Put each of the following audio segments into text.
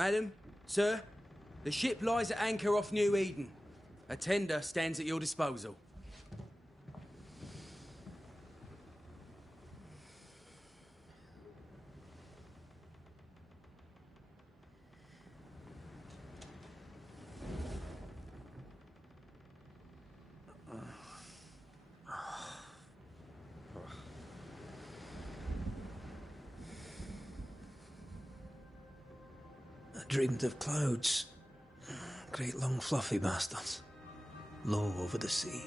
Madam, sir, the ship lies at anchor off New Eden. A tender stands at your disposal. I dreamed of clouds. Great long fluffy bastards. Low over the sea.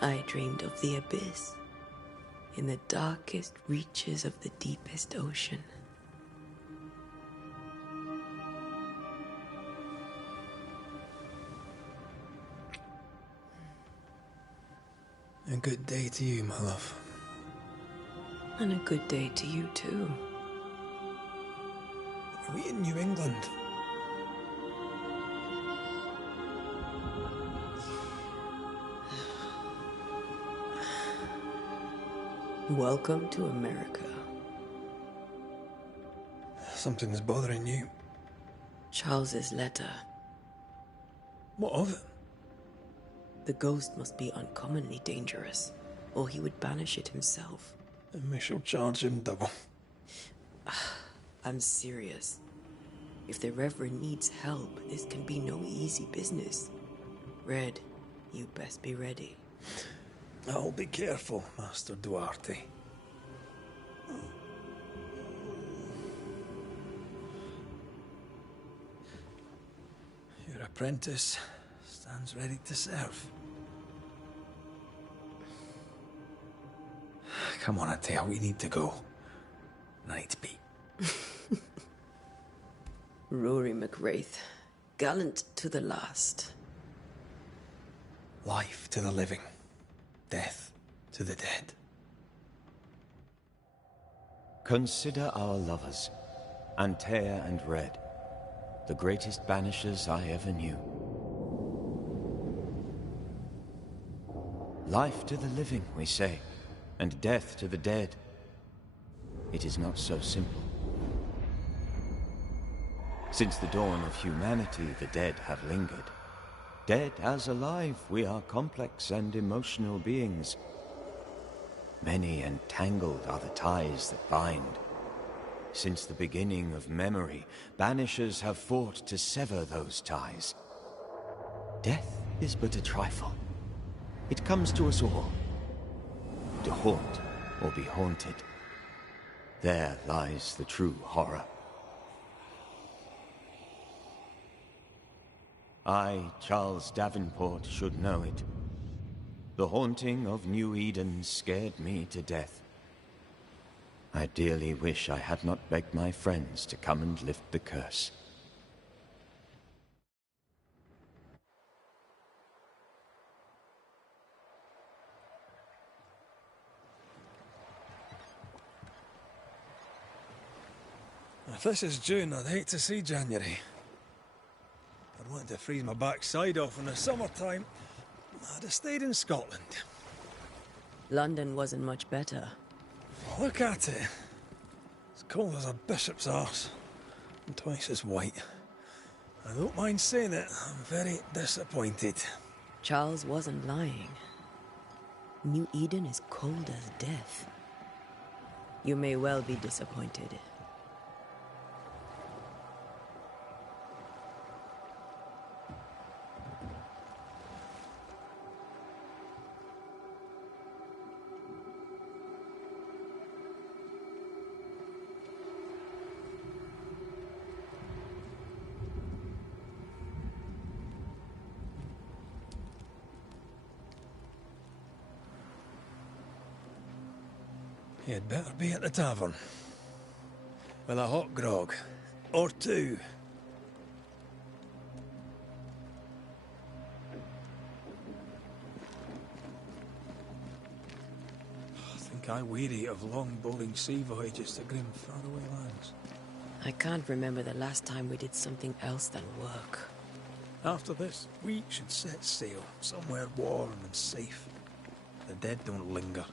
I dreamed of the abyss, in the darkest reaches of the deepest ocean. A good day to you, my love. And a good day to you, too. Are we in New England? Welcome to America. Something's bothering you. Charles's letter. What of it? The ghost must be uncommonly dangerous, or he would banish it himself. And we shall charge him double. I'm serious. If the Reverend needs help, this can be no easy business. Red, you best be ready. I'll be careful, Master Duarte. Your apprentice stands ready to serve. Come on, Atea, we need to go. Night beat. Rory McWraith, gallant to the last. Life to the living, death to the dead. Consider our lovers, Antea and Red, the greatest banishers I ever knew. Life to the living, we say, and death to the dead. It is not so simple. Since the dawn of humanity, the dead have lingered. Dead as alive, we are complex and emotional beings. Many and tangled are the ties that bind. Since the beginning of memory, banishers have fought to sever those ties. Death is but a trifle. It comes to us all. To haunt or be haunted. There lies the true horror. I, Charles Davenport, should know it. The haunting of New Eden scared me to death. I dearly wish I had not begged my friends to come and lift the curse. If this is June, I'd hate to see January. I'd want to freeze my backside off in the summertime. I'd have stayed in Scotland. London wasn't much better. Look at it. As cold as a bishop's arse. And twice as white. I don't mind saying it, I'm very disappointed. Charles wasn't lying. New Eden is cold as death. You may well be disappointed. You'd better be at the tavern. With a hot grog. Or two. I think I weary of long, boring sea voyages to grim, faraway lands. I can't remember the last time we did something else than work. After this, we should set sail somewhere warm and safe. The dead don't linger.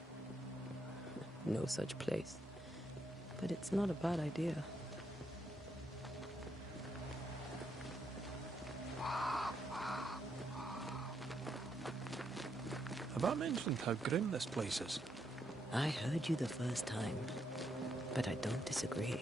No such place. But it's not a bad idea. Have I mentioned how grim this place is? I heard you the first time, but I don't disagree.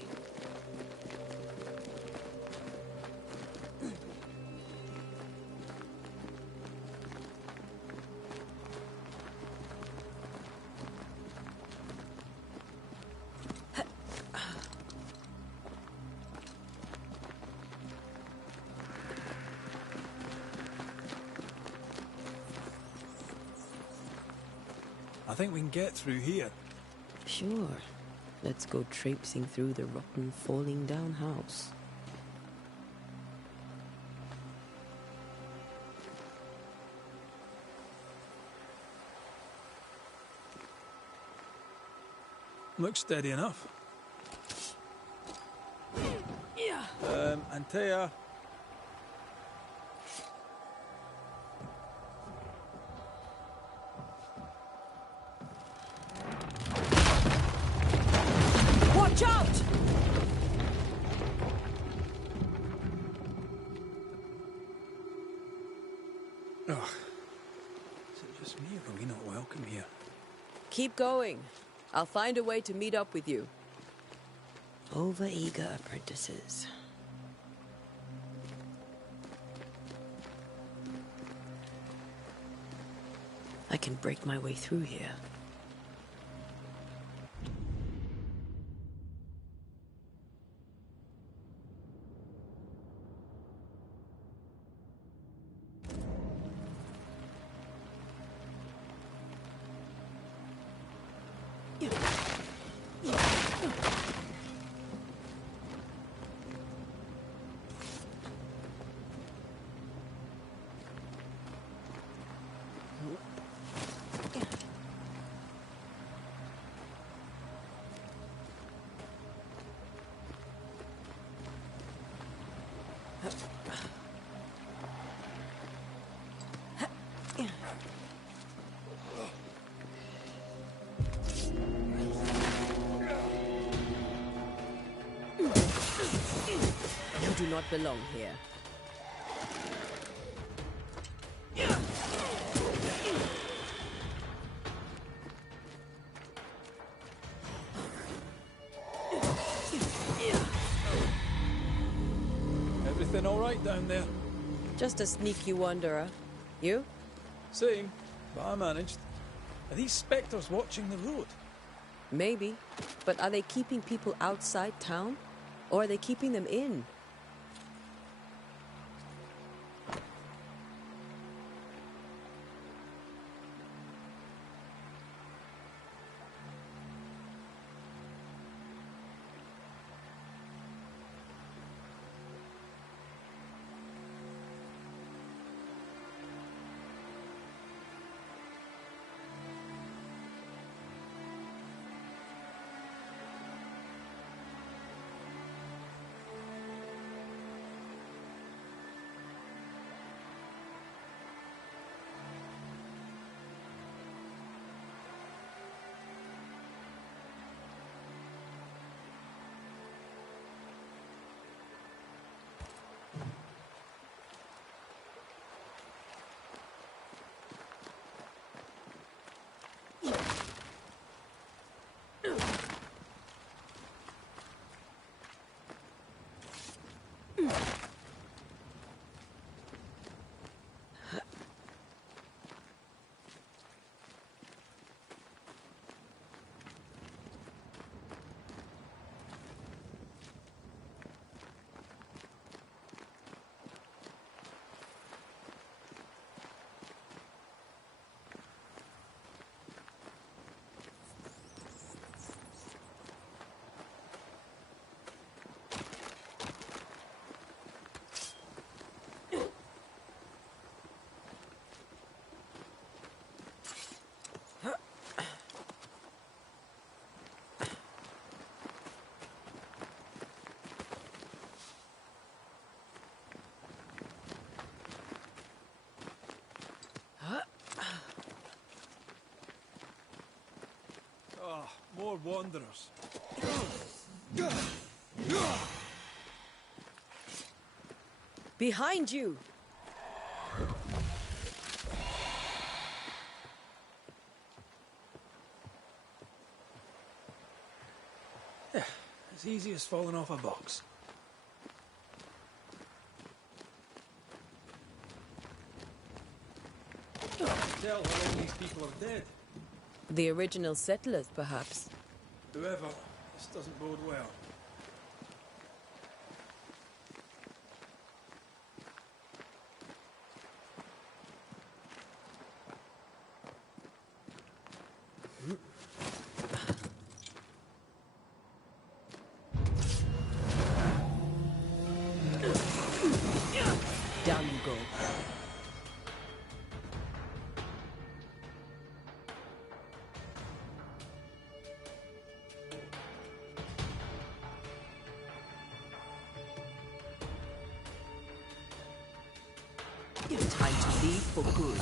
I think we can get through here. Sure. Let's go traipsing through the rotten, falling down house. Looks steady enough. Yeah. Antea. Watch out! Ugh. Is it just me or are we not welcome here? Keep going. I'll find a way to meet up with you. Over-eager apprentices. I can break my way through here. You do not belong here. Everything all right down there? Just a sneaky wanderer. You? Same, but I managed. Are these spectres watching the road? Maybe. But are they keeping people outside town? Or are they keeping them in? wanderers. Behind you! Yeah, as easy as falling off a box. Tell how all these people are dead. The original settlers, perhaps. Whoever, this doesn't bode well. Down you go. Time to leave for good.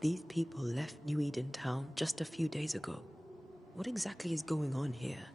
These people left New Eden Town just a few days ago. What exactly is going on here?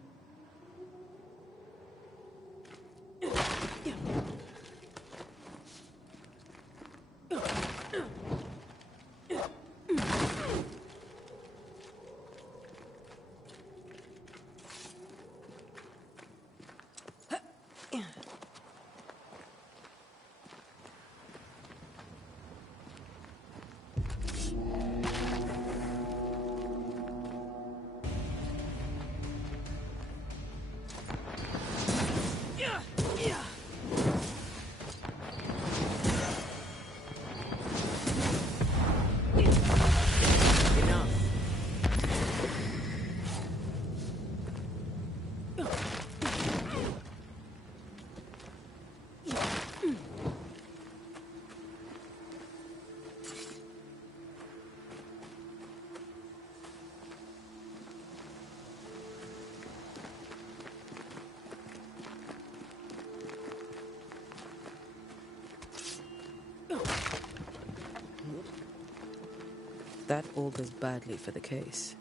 That augurs badly for the case.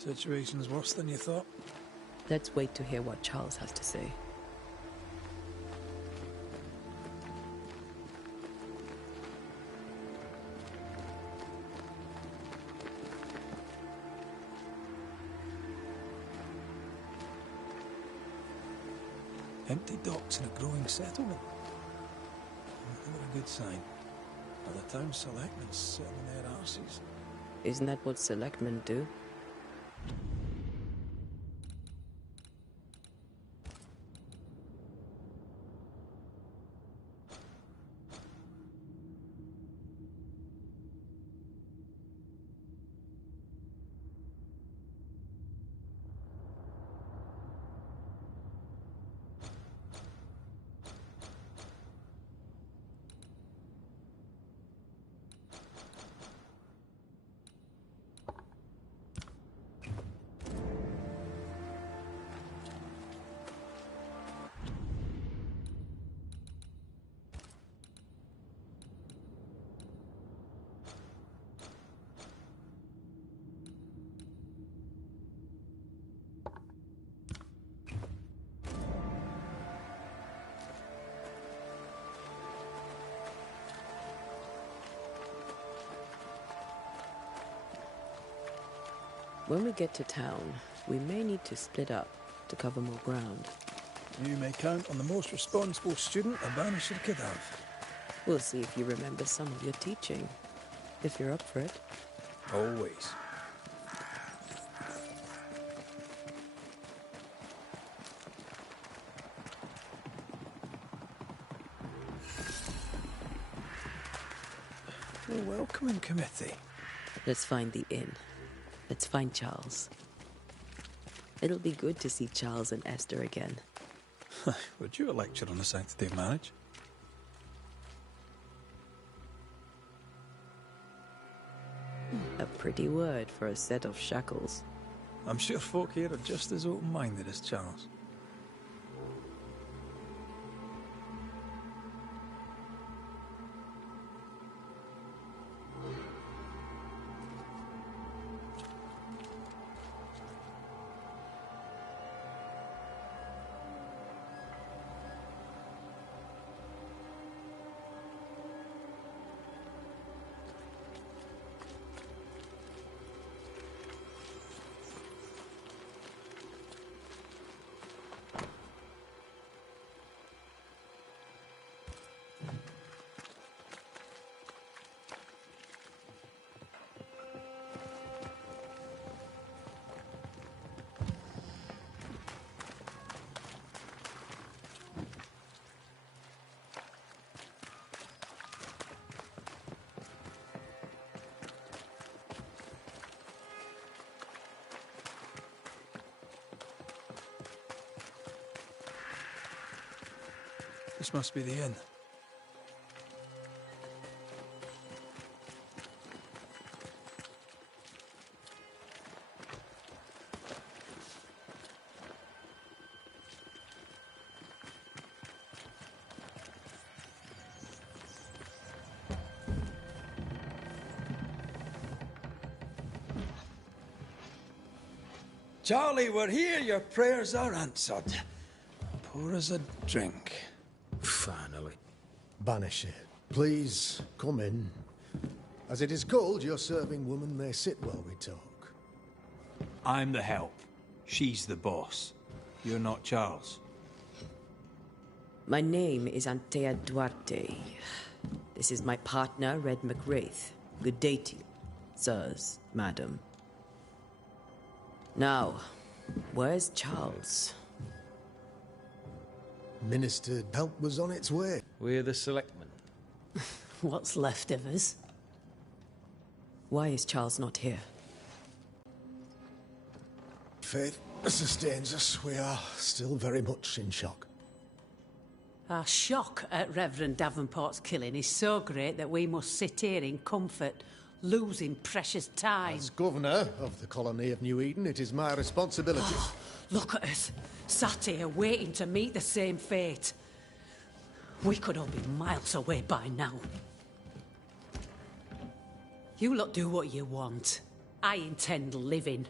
Situation's worse than you thought. Let's wait to hear what Charles has to say. Empty docks in a growing settlement. Never a good sign. Well, the town selectmen's sitting on their arses. Isn't that what selectmen do? When we get to town, we may need to split up to cover more ground. You may count on the most responsible student a Banisher could have. We'll see if you remember some of your teaching, if you're up for it. Always. A welcoming committee. Let's find the inn. Let's find Charles. It'll be good to see Charles and Esther again. Would you a lecture on the sanctity of marriage? A pretty word for a set of shackles. I'm sure folk here are just as open-minded as Charles. This must be the inn. Charlie, we're here. Your prayers are answered. Pour us a drink. Finally. Banisher, please come in. As it is called, your serving woman may sit while we talk. I'm the help. She's the boss. You're not Charles. My name is Antea Duarte. This is my partner, Red McWraith. Good day to you, sirs, madam. Now, where's Charles? Ministered help was on its way. We're the selectmen. What's left of us? Why is Charles not here? Faith sustains us. We are still very much in shock. Our shock at Reverend Davenport's killing is so great that we must sit here in comfort, losing precious time. As governor of the colony of New Eden, it is my responsibility. Look at us, sat here waiting to meet the same fate. We could all be miles away by now. You lot do what you want. I intend living.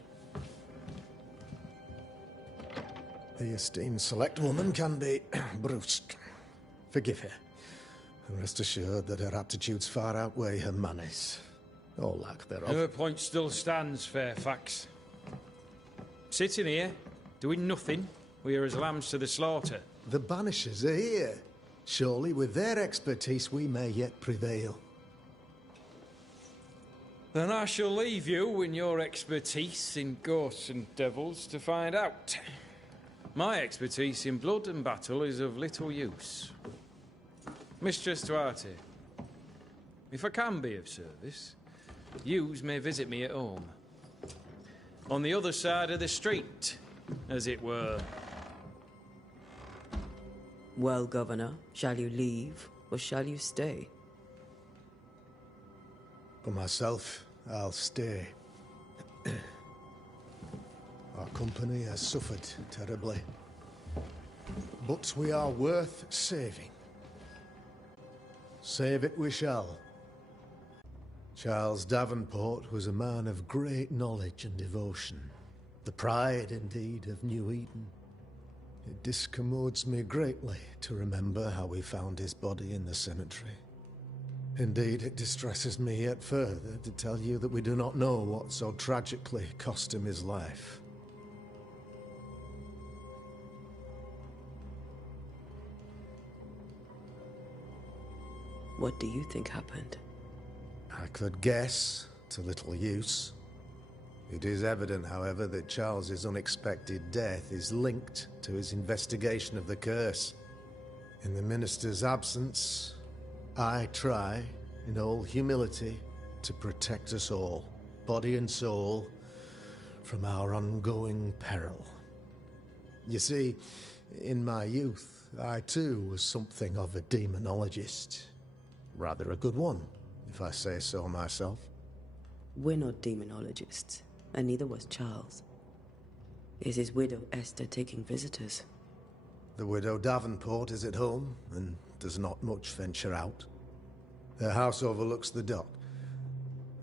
The esteemed select woman can be brusque. Forgive her, and rest assured that her aptitudes far outweigh her manners, or lack thereof. Her point still stands, Fairfax. Sitting here, doing nothing, we're as lambs to the slaughter. The Banishers are here. Surely, with their expertise, we may yet prevail. Then I shall leave you in your expertise in ghosts and devils to find out. My expertise in blood and battle is of little use. Mistress Duarte, if I can be of service, yous may visit me at home. On the other side of the street, as it were. Well, Governor, shall you leave or shall you stay? For myself, I'll stay. Our company has suffered terribly. But we are worth saving. Save it we shall. Charles Davenport was a man of great knowledge and devotion. The pride, indeed, of New Eden. It discommodes me greatly to remember how we found his body in the cemetery. Indeed, it distresses me yet further to tell you that we do not know what so tragically cost him his life. What do you think happened? I could guess, to little use. It is evident, however, that Charles's unexpected death is linked to his investigation of the curse. In the minister's absence, I try, in all humility, to protect us all, body and soul, from our ongoing peril. You see, in my youth, I too was something of a demonologist. Rather a good one, if I say so myself. We're not demonologists, and neither was Charles. Is his widow Esther taking visitors? The widow Davenport is at home, and does not much venture out. Her house overlooks the dock.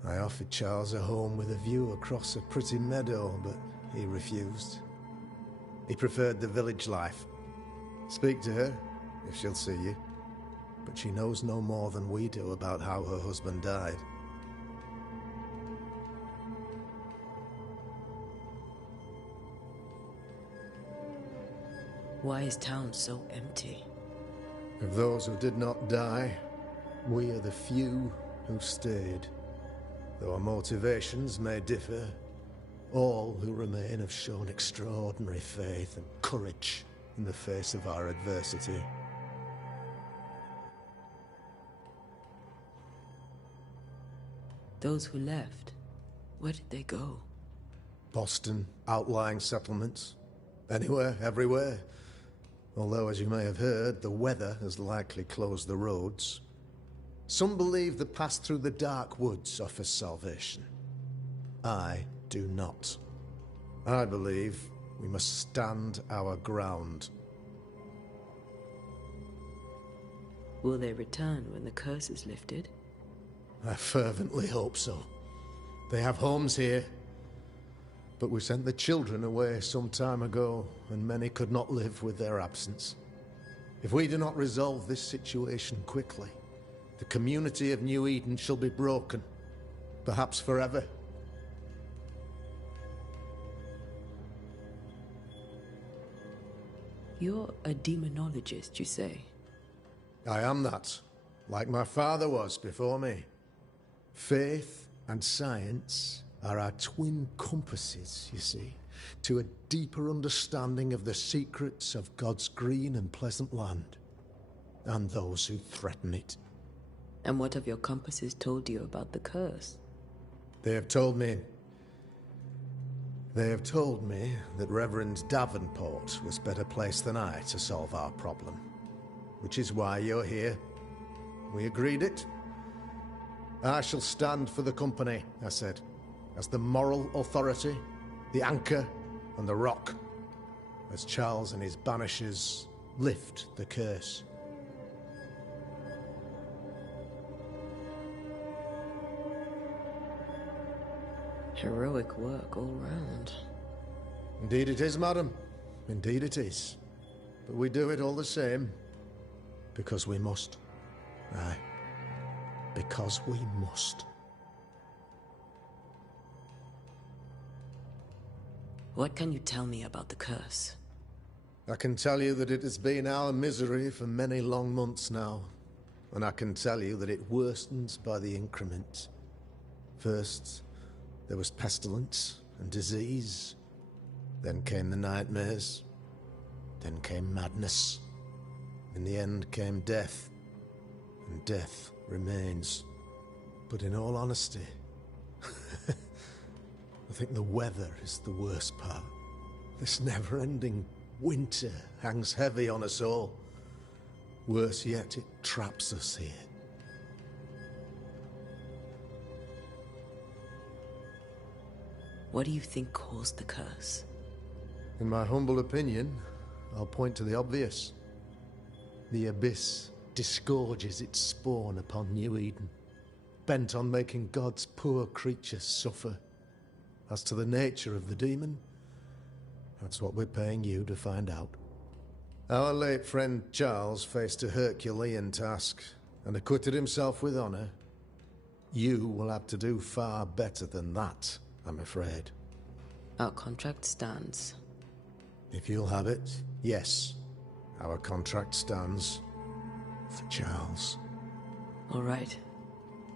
I offered Charles a home with a view across a pretty meadow, but he refused. He preferred the village life. Speak to her, if she'll see you. But she knows no more than we do about how her husband died. Why is town so empty? Of those who did not die, we are the few who stayed. Though our motivations may differ, all who remain have shown extraordinary faith and courage in the face of our adversity. Those who left, where did they go? Boston, outlying settlements. Anywhere, everywhere. Although, as you may have heard, the weather has likely closed the roads. Some believe the path through the dark woods offers salvation. I do not. I believe we must stand our ground. Will they return when the curse is lifted? I fervently hope so. They have homes here. But we sent the children away some time ago, and many could not live with their absence. If we do not resolve this situation quickly, the community of New Eden shall be broken, perhaps forever. You're a demonologist, you say? I am that, like my father was before me. Faith and science are our twin compasses, you see, to a deeper understanding of the secrets of God's green and pleasant land, and those who threaten it. And what have your compasses told you about the curse? They have told me that Reverend Davenport was better placed than I to solve our problem, which is why you're here. We agreed it. I shall stand for the company, I said, as the moral authority, the anchor, and the rock, as Charles and his Banishers lift the curse. Heroic work all round. Indeed it is, madam. Indeed it is. But we do it all the same. Because we must. Aye. Because we must. What can you tell me about the curse? I can tell you that it has been our misery for many long months now. And I can tell you that it worstens by the increment. First, there was pestilence and disease. Then came the nightmares. Then came madness. In the end came death. And death remains. But in all honesty, I think the weather is the worst part. This never-ending winter hangs heavy on us all. Worse yet, it traps us here. What do you think caused the curse? In my humble opinion, I'll point to the obvious. The Abyss disgorges its spawn upon New Eden, bent on making God's poor creatures suffer. As to the nature of the demon, that's what we're paying you to find out. Our late friend Charles faced a Herculean task and acquitted himself with honor. You will have to do far better than that, I'm afraid. Our contract stands. If you'll have it, yes. Our contract stands for Charles. All right.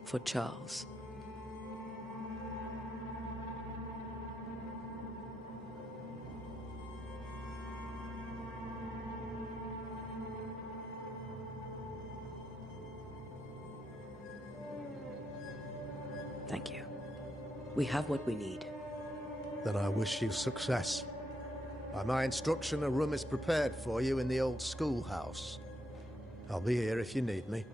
For Charles. Thank you. We have what we need. Then I wish you success. By my instruction, a room is prepared for you in the old schoolhouse. I'll be here if you need me.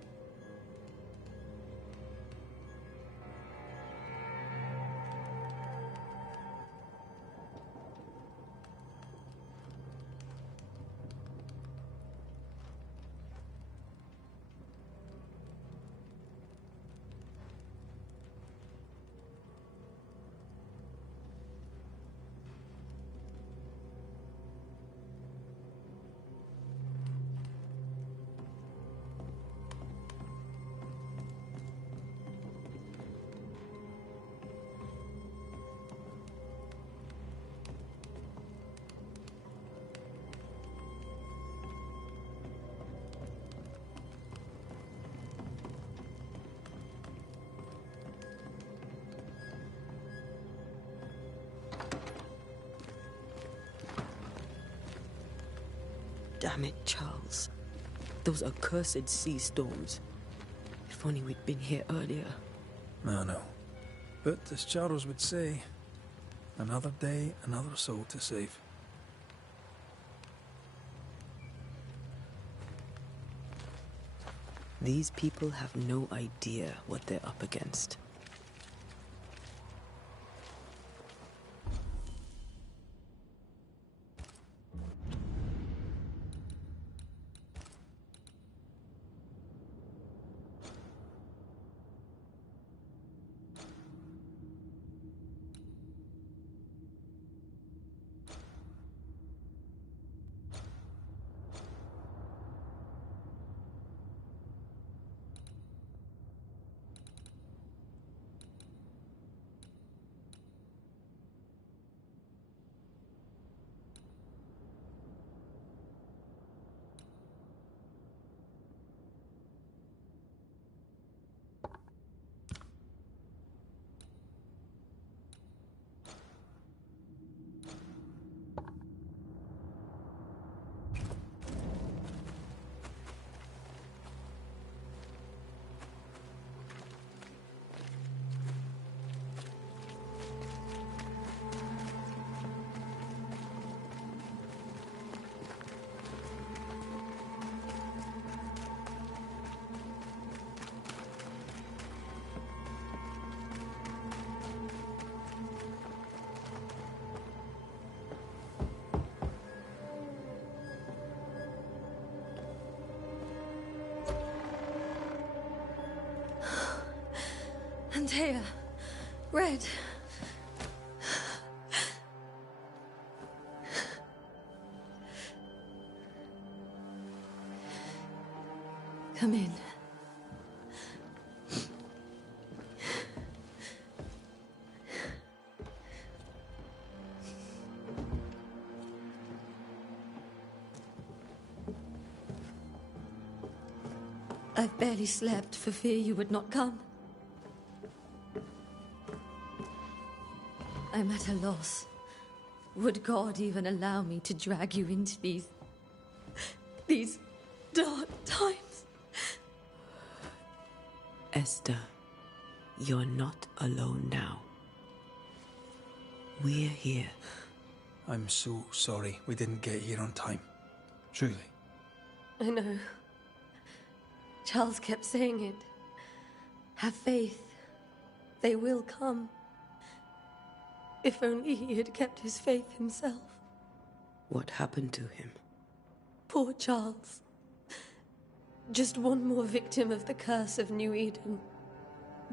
Damn it, Charles. Those accursed sea storms. If only we'd been here earlier. I know. But as Charles would say, another day, another soul to save. These people have no idea what they're up against. Antea, Red. Come in. I've barely slept for fear you would not come. I'm at a loss. Would God even allow me to drag you into these dark times? Esther, you're not alone now. We're here. I'm so sorry we didn't get here on time. Truly. I know. Charles kept saying it. Have faith. They will come. If only he had kept his faith himself. What happened to him? Poor Charles. Just one more victim of the curse of New Eden.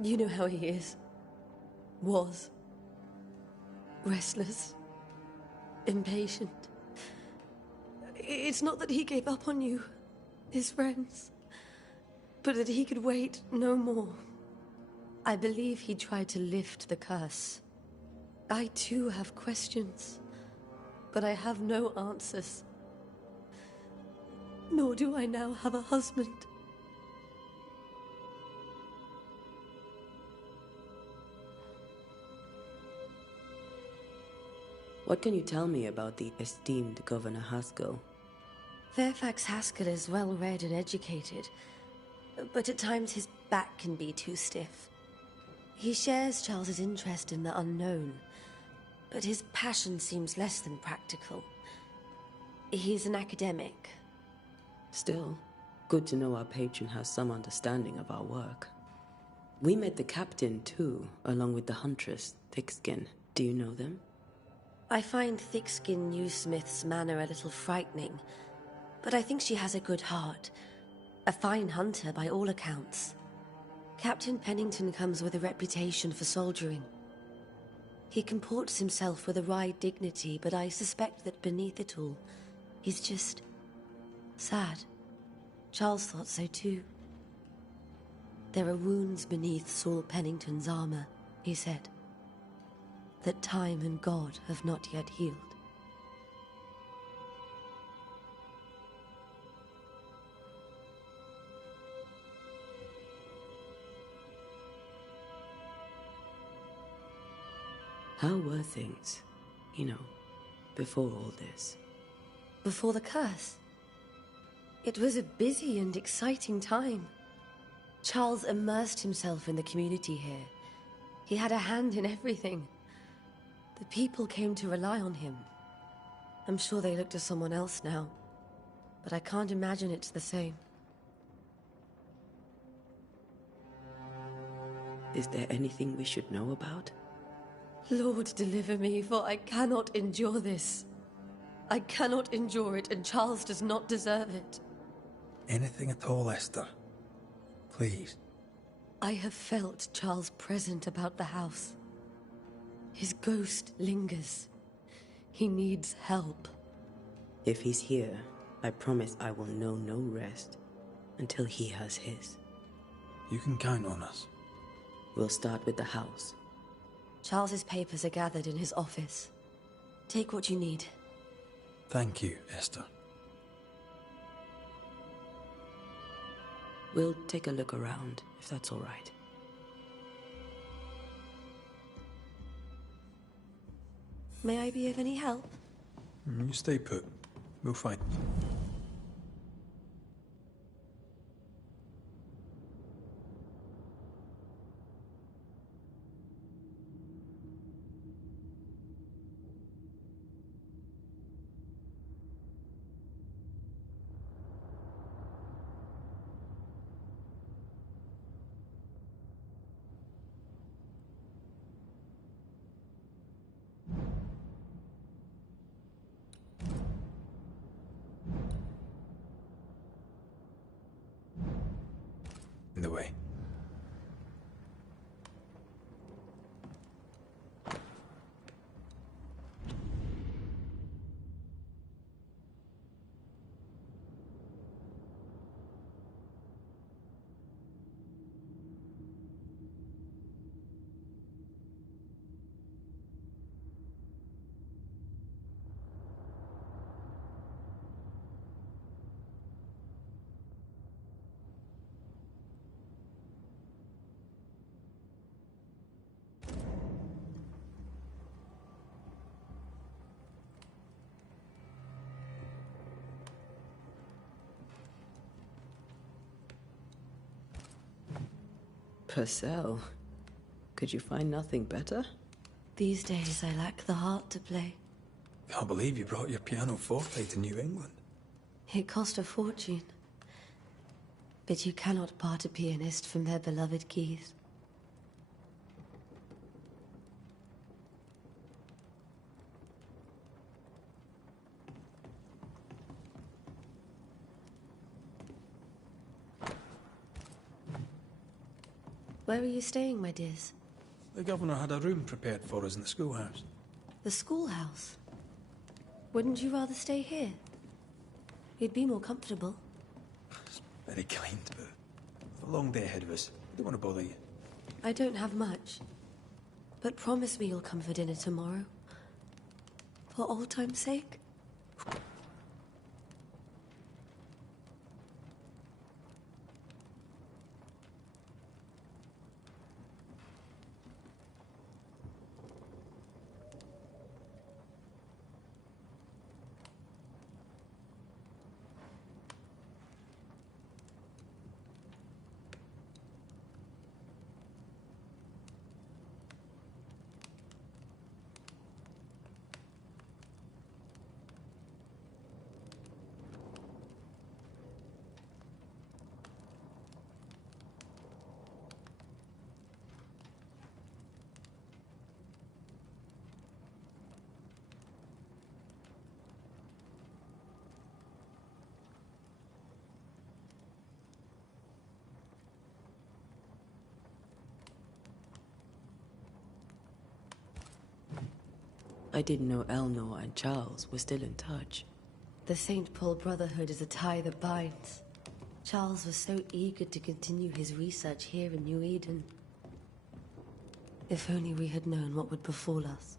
You know how he is. Was. Restless. Impatient. It's not that he gave up on you, his friends, but that he could wait no more. I believe he tried to lift the curse. I too have questions, but I have no answers. Nor do I now have a husband. What can you tell me about the esteemed Governor Haskell? Fairfax Haskell is well-read and educated, but at times his back can be too stiff. He shares Charles's interest in the unknown, but his passion seems less than practical. He's an academic. Still, good to know our patron has some understanding of our work. We met the captain, too, along with the huntress, Thickskin. Do you know them? I find Thickskin Newsmith's manner a little frightening, but I think she has a good heart. A fine hunter by all accounts. Captain Pennington comes with a reputation for soldiering. He comports himself with a wry dignity, but I suspect that beneath it all, he's just sad. Charles thought so too. There are wounds beneath Saul Pennington's armor, he said, that time and God have not yet healed. How were things, before all this? Before the curse? It was a busy and exciting time. Charles immersed himself in the community here. He had a hand in everything. The people came to rely on him. I'm sure they look to someone else now, but I can't imagine it's the same. Is there anything we should know about? Lord, deliver me, for I cannot endure this. I cannot endure it, and Charles does not deserve it. Anything at all, Esther. Please. I have felt Charles present about the house. His ghost lingers. He needs help. If he's here, I promise I will know no rest until he has his. You can count on us. We'll start with the house. Charles's papers are gathered in his office. Take what you need. Thank you, Esther. We'll take a look around, if that's all right. May I be of any help? You stay put. We'll find. In the way. Purcell. Could you find nothing better? These days, I lack the heart to play. Can't believe you brought your pianoforte to New England. It cost a fortune. But you cannot part a pianist from their beloved keys. Where are you staying, my dears? The governor had a room prepared for us in the schoolhouse. The schoolhouse? Wouldn't you rather stay here? You'd be more comfortable. It's very kind, but we've a long day ahead of us. I don't want to bother you. I don't have much. But promise me you'll come for dinner tomorrow. For old time's sake. I didn't know Eleanor and Charles were still in touch. The St. Paul Brotherhood is a tie that binds. Charles was so eager to continue his research here in New Eden. If only we had known what would befall us.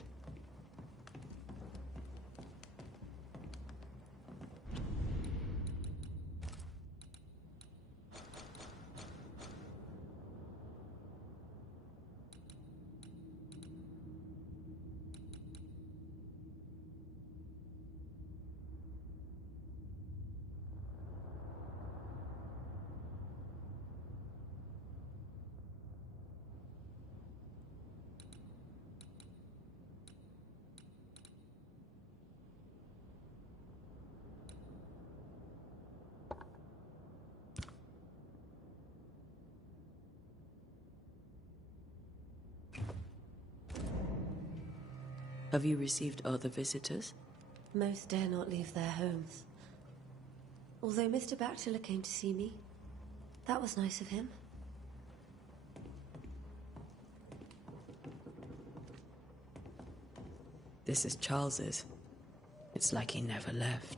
Have you received other visitors? Most dare not leave their homes. Although Mr. Bachelor came to see me. That was nice of him. This is Charles's. It's like he never left.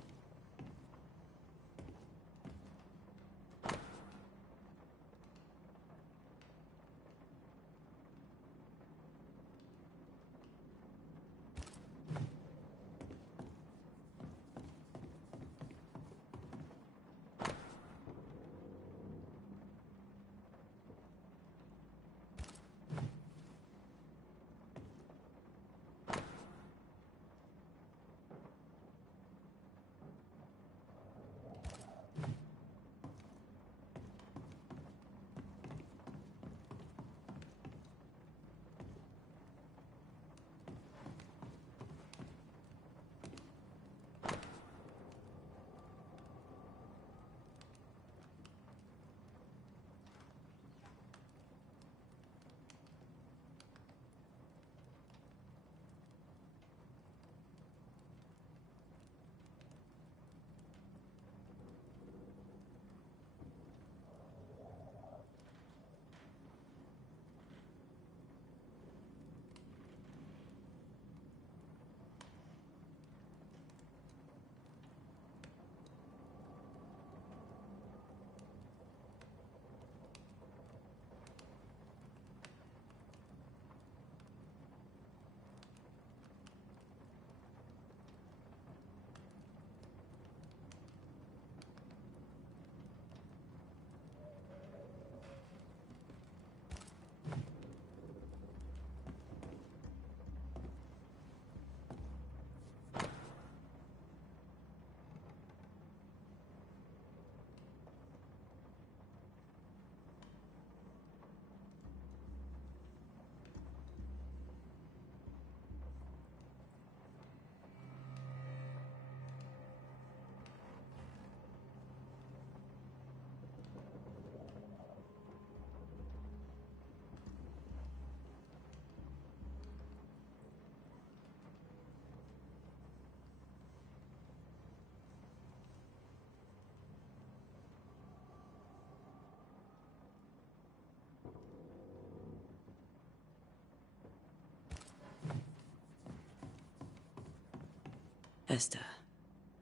Esther,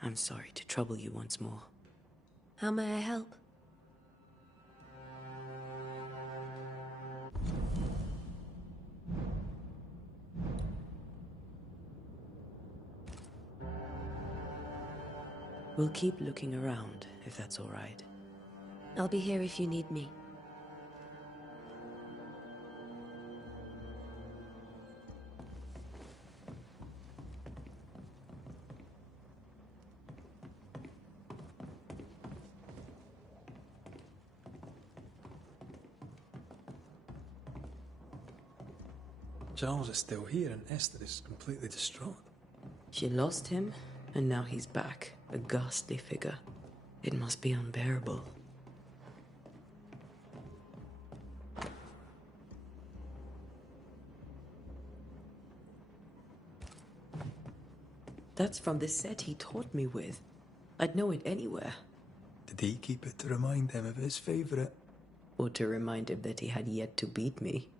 I'm sorry to trouble you once more. How may I help? We'll keep looking around, if that's all right. I'll be here if you need me. Charles is still here and Esther is completely distraught. She lost him, and now he's back, a ghastly figure. It must be unbearable. That's from the set he taught me with. I'd know it anywhere. Did he keep it to remind him of his favourite? Or to remind him that he had yet to beat me.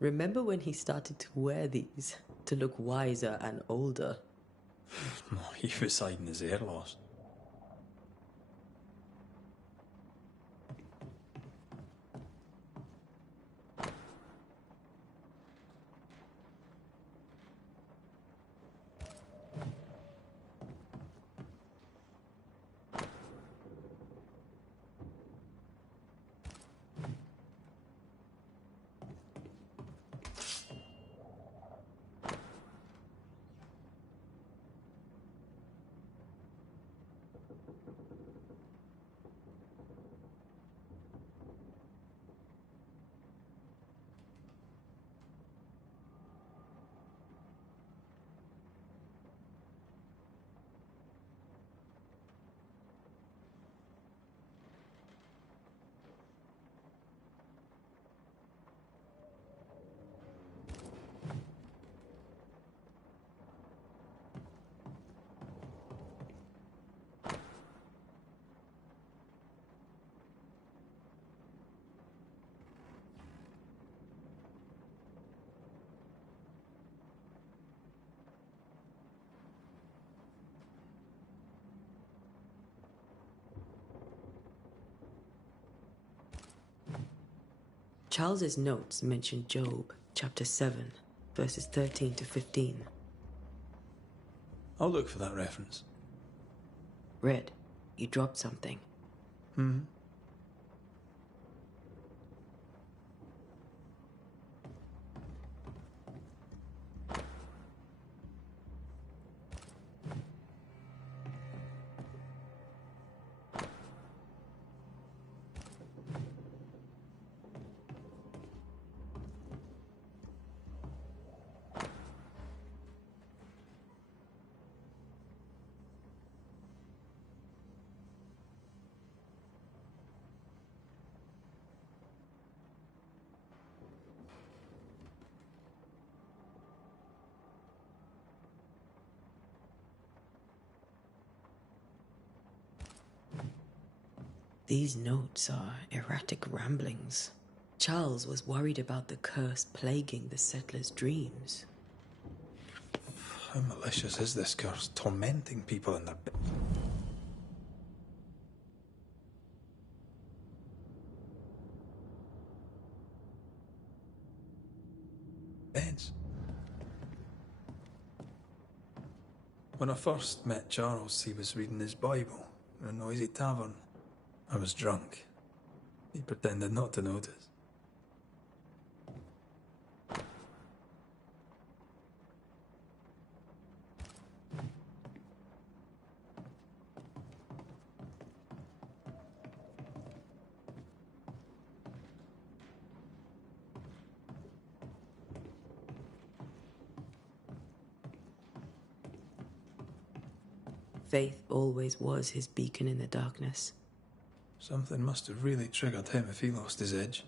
Remember when he started to wear these, to look wiser and older? He was hiding his hair loss. Charles's notes mention Job, chapter 7, verses 13 to 15. I'll look for that reference. Red, you dropped something. These notes are erratic ramblings. Charles was worried about the curse plaguing the settlers' dreams. How malicious is this curse, tormenting people in their beds? When I first met Charles, he was reading his Bible in a noisy tavern. I was drunk. He pretended not to notice. Faith always was his beacon in the darkness. Something must have really triggered him if he lost his edge.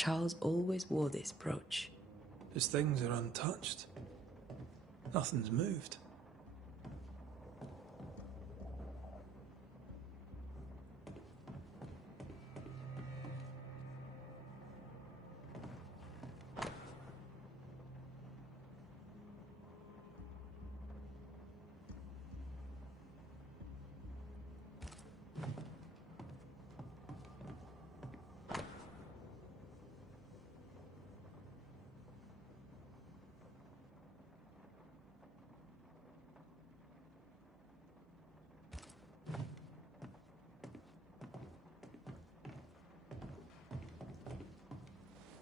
Charles always wore this brooch. His things are untouched. Nothing's moved.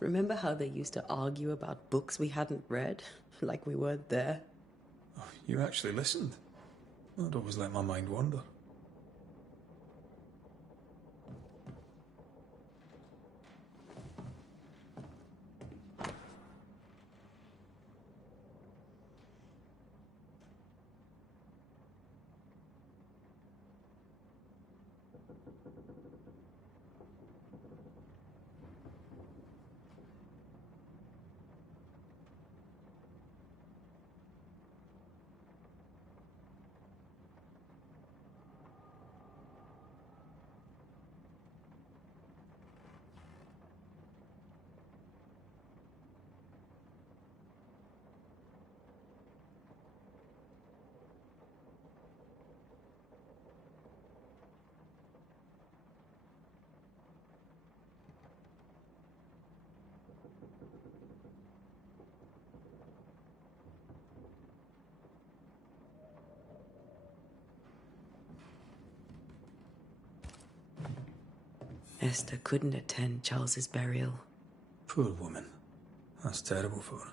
Remember how they used to argue about books we hadn't read? Like we weren't there? Oh, you actually listened. I'd always let my mind wander. Esther couldn't attend Charles's burial. Poor woman. That's terrible for her.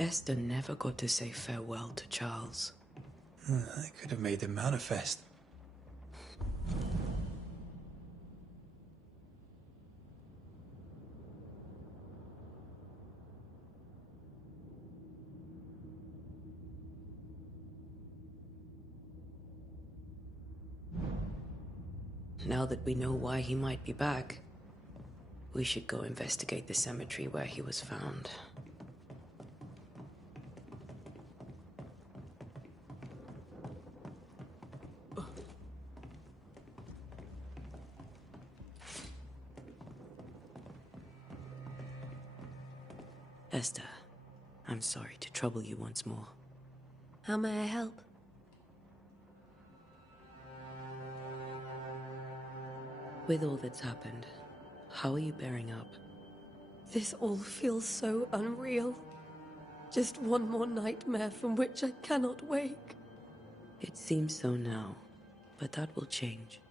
Esther never got to say farewell to Charles. I could have made him manifest. Now that we know why he might be back, we should go investigate the cemetery where he was found. Esther, I'm sorry to trouble you once more. How may I help? With all that's happened, how are you bearing up? This all feels so unreal. Just one more nightmare from which I cannot wake. It seems so now, but that will change.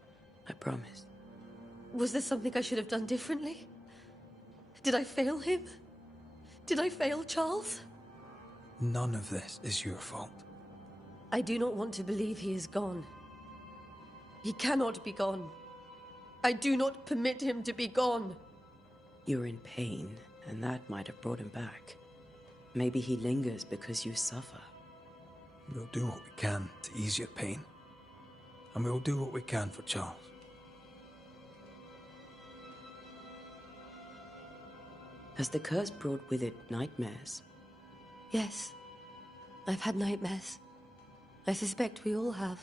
I promise. Was there something I should have done differently? Did I fail him? Did I fail Charles? None of this is your fault. I do not want to believe he is gone. He cannot be gone. I do not permit him to be gone. You're in pain, and that might have brought him back. Maybe he lingers because you suffer. We'll do what we can to ease your pain. And we'll do what we can for Charles. Has the curse brought with it nightmares? Yes. I've had nightmares. I suspect we all have.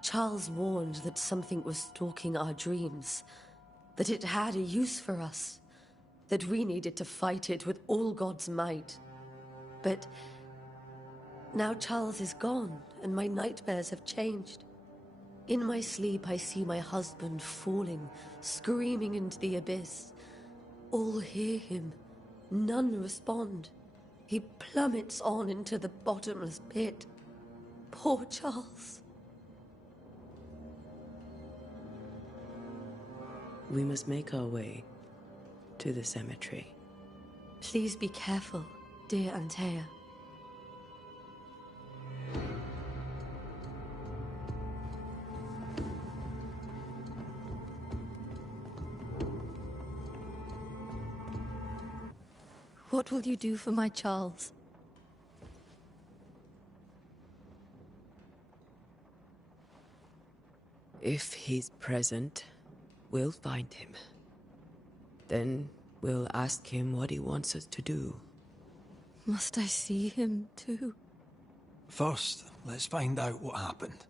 Charles warned that something was stalking our dreams, that it had a use for us, that we needed to fight it with all God's might. But now Charles is gone, and my nightmares have changed. In my sleep, I see my husband falling, screaming into the abyss. All hear him, None respond. He plummets on into the bottomless pit. Poor Charles. We must make our way to the cemetery. Please be careful, dear Antea. What will you do for my Charles? If he's present, we'll find him. Then we'll ask him what he wants us to do. Must I see him too? First, let's find out what happened.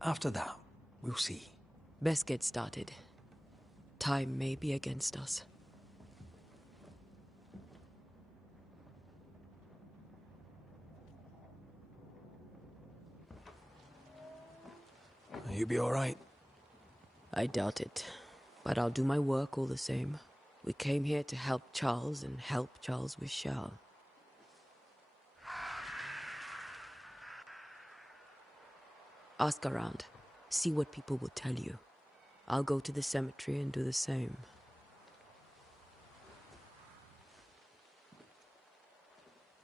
After that, we'll see. Best get started. Time may be against us. You be all right? I doubt it, but I'll do my work all the same. We came here to help Charles, and help Charles we shall. Ask around. See what people will tell you. I'll go to the cemetery and do the same.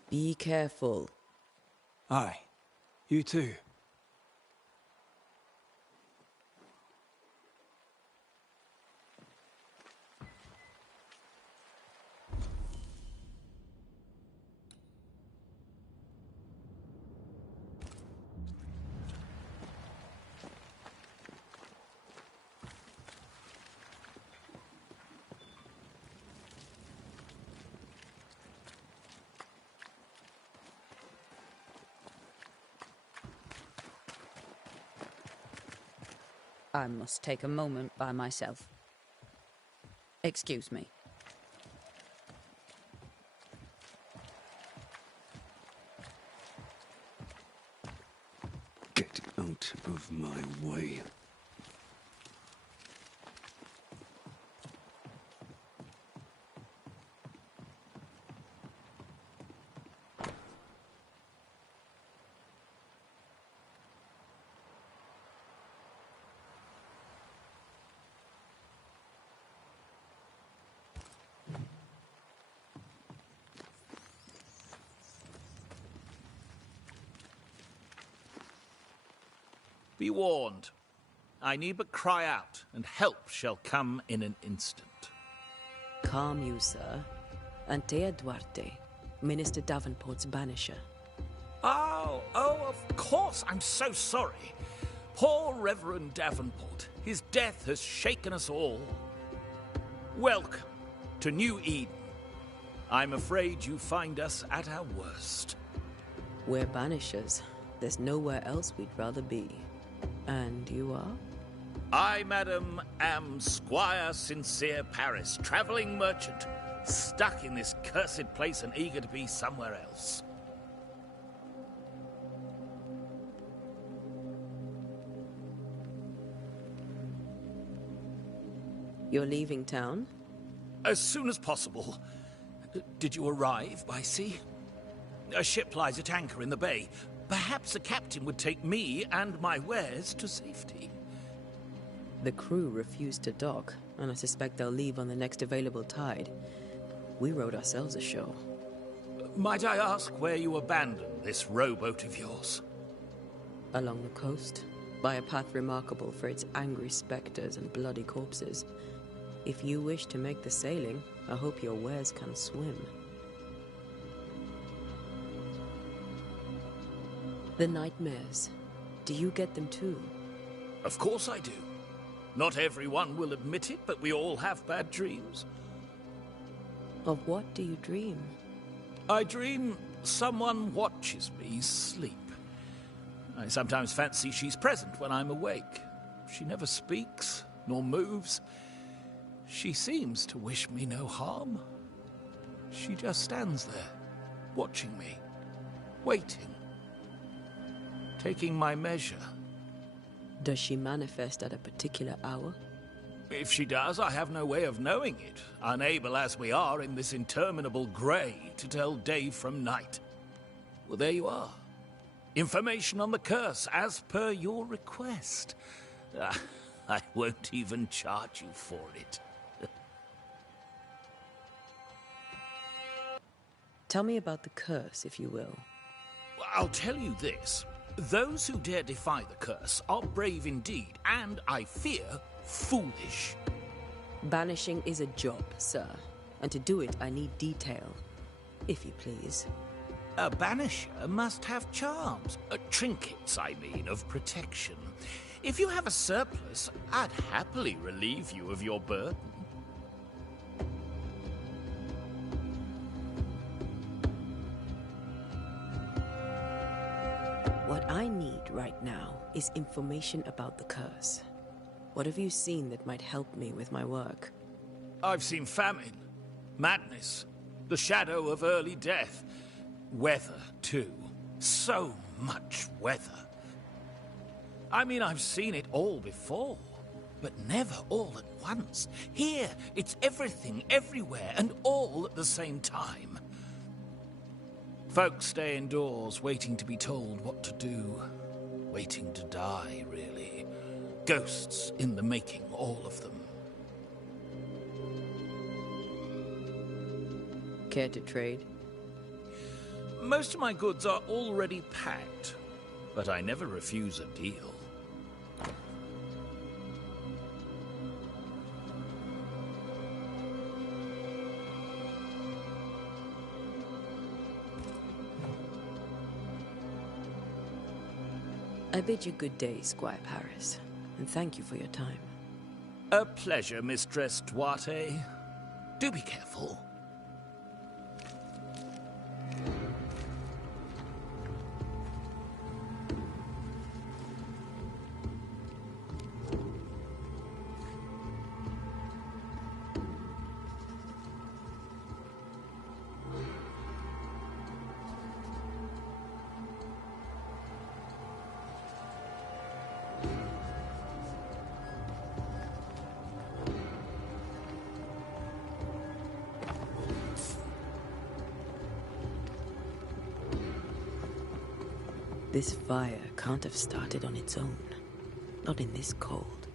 Be careful. Aye. You too. I must take a moment by myself. Excuse me. Get out of my way. Be warned. I need but cry out, and help shall come in an instant. Calm you, sir. Antea Duarte, Minister Davenport's banisher. Oh, of course. I'm so sorry. Poor Reverend Davenport. His death has shaken us all. Welcome to New Eden. I'm afraid you find us at our worst. We're banishers. There's nowhere else we'd rather be. And you are? I, madam, am Squire Sincere Paris, travelling merchant, stuck in this cursed place and eager to be somewhere else. You're leaving town? As soon as possible. Did you arrive by sea? A ship lies at anchor in the bay. Perhaps the captain would take me and my wares to safety. The crew refused to dock, and I suspect they'll leave on the next available tide. We rowed ourselves ashore. Might I ask where you abandoned this rowboat of yours? Along the coast, by a path remarkable for its angry specters and bloody corpses. If you wish to make the sailing, I hope your wares can swim. The nightmares. Do you get them too? Of course I do. Not everyone will admit it, but we all have bad dreams. Of what do you dream? I dream someone watches me sleep. I sometimes fancy she's present when I'm awake. She never speaks, nor moves. She seems to wish me no harm. She just stands there, watching me, waiting. Taking my measure. Does she manifest at a particular hour? If she does, I have no way of knowing it, unable as we are in this interminable grey to tell day from night. Well, there you are. Information on the curse, as per your request. I won't even charge you for it. Tell me about the curse, if you will. I'll tell you this. Those who dare defy the curse are brave indeed, and, I fear, foolish. Banishing is a job, sir. And to do it, I need detail. If you please. A banisher must have charms. Trinkets, I mean, of protection. If you have a surplus, I'd happily relieve you of your burden. What I need right now is information about the curse. What have you seen that might help me with my work? I've seen famine, madness, the shadow of early death. Weather, too. So much weather. I mean, I've seen it all before, but never all at once. Here, it's everything, everywhere, and all at the same time. Folks stay indoors, waiting to be told what to do. Waiting to die, really. Ghosts in the making, all of them. Care to trade? Most of my goods are already packed, but I never refuse a deal. I bid you good day, Squire Paris, and thank you for your time. A pleasure, Mistress Duarte. Do be careful. This fire can't have started on its own. Not in this cold.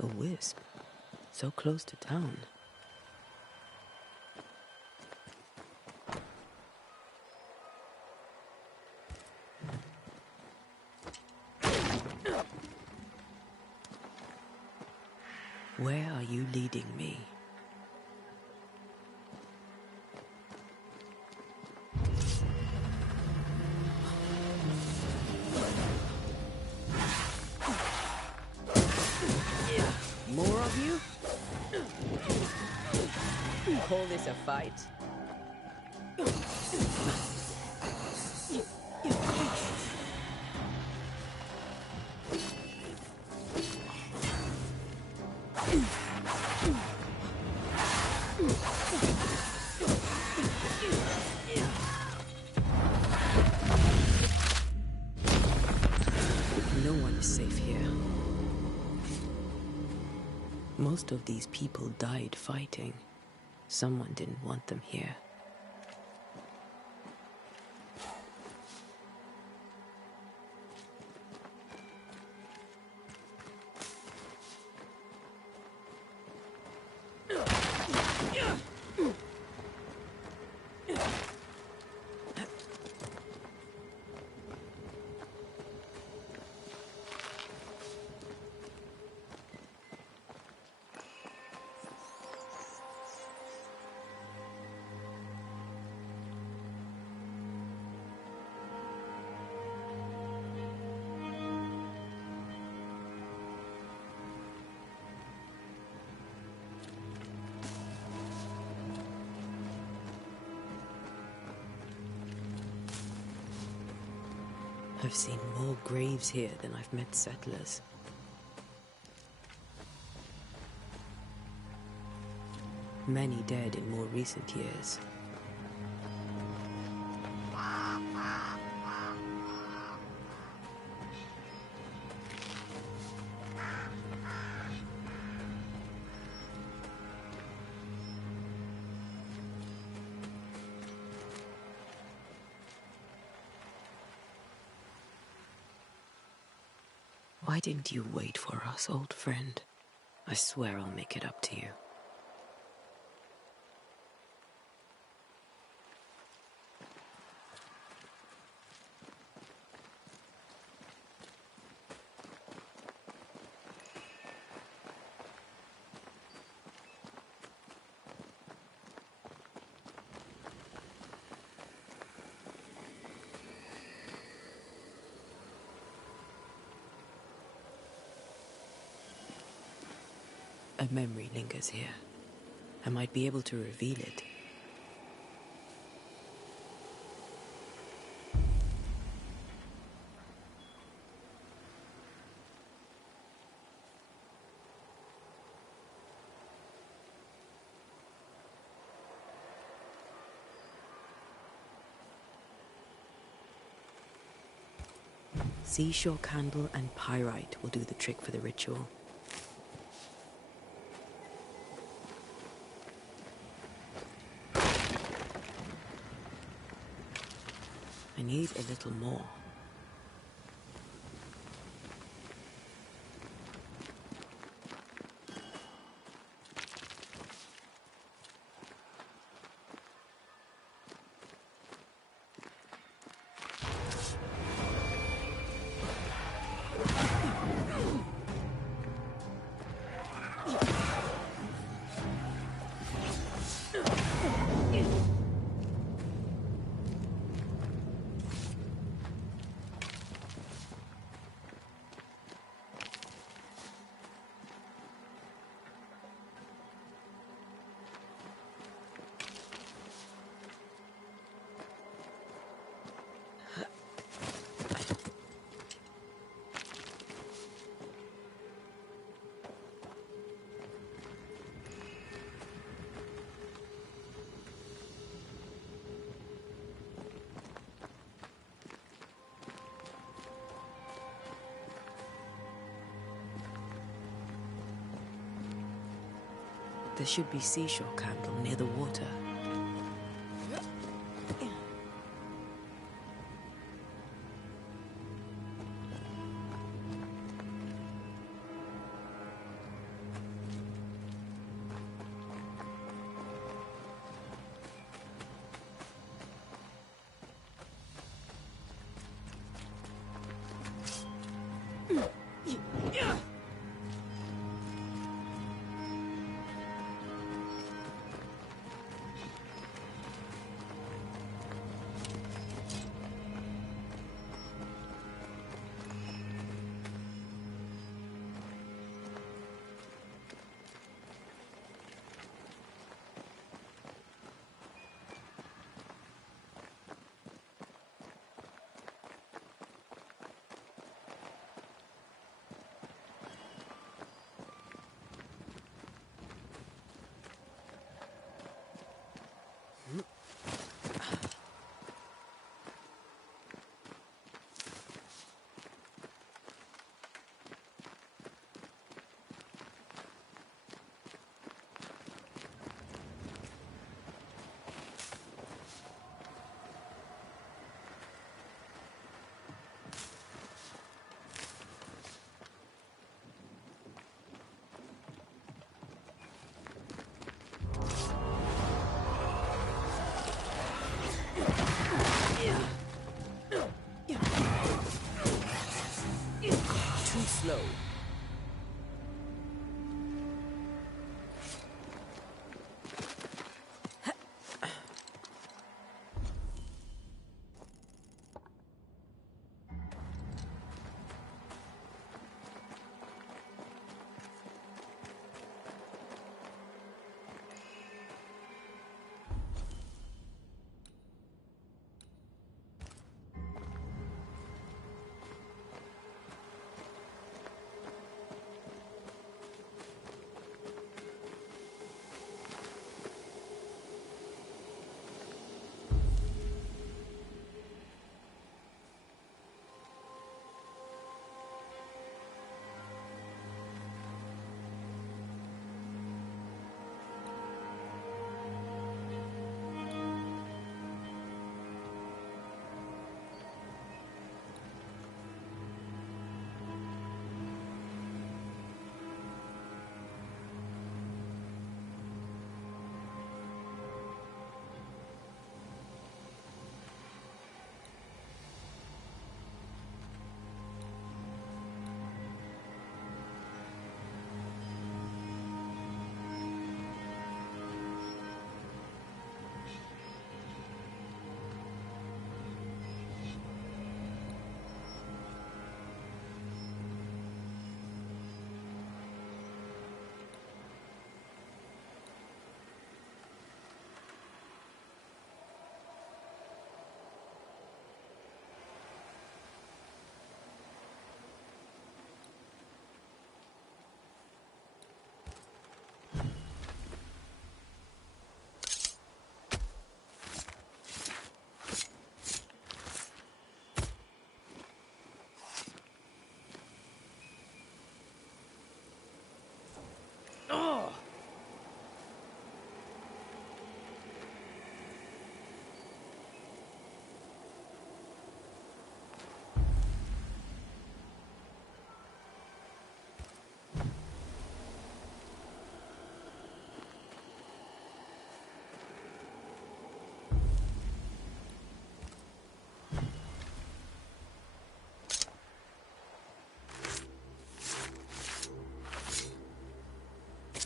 A wisp, so close to town. Where are you leading me? More of you? Call this a fight? Most of these people died fighting. Someone didn't want them here. I've seen more graves here than I've met settlers. Many dead in more recent years. Why didn't you wait for us, old friend? I swear I'll make it up to you. A memory lingers here. I might be able to reveal it. Seashore candle and pyrite will do the trick for the ritual. I need a little more. There should be seashore candle near the water.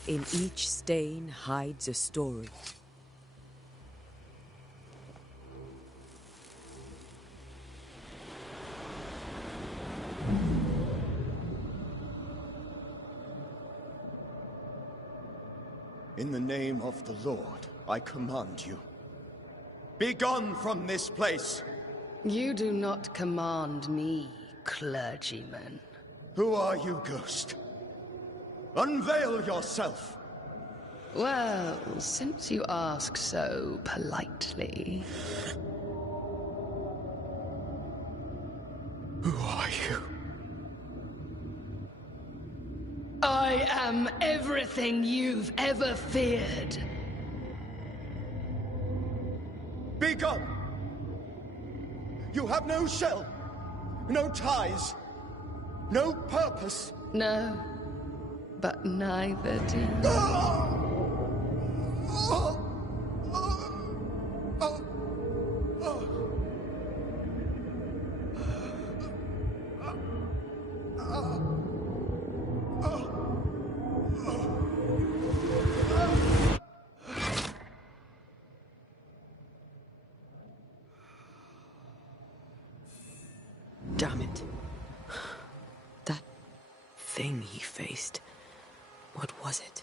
In each stain hides a story. In the name of the Lord, I command you. Be gone from this place! You do not command me, clergyman. Who are you, ghost? Unveil yourself! Well, since you ask so politely... Who are you? I am everything you've ever feared. Be gone! You have no shell, no ties, no purpose. No, but neither do you. Damn it. That thing he faced. What was it?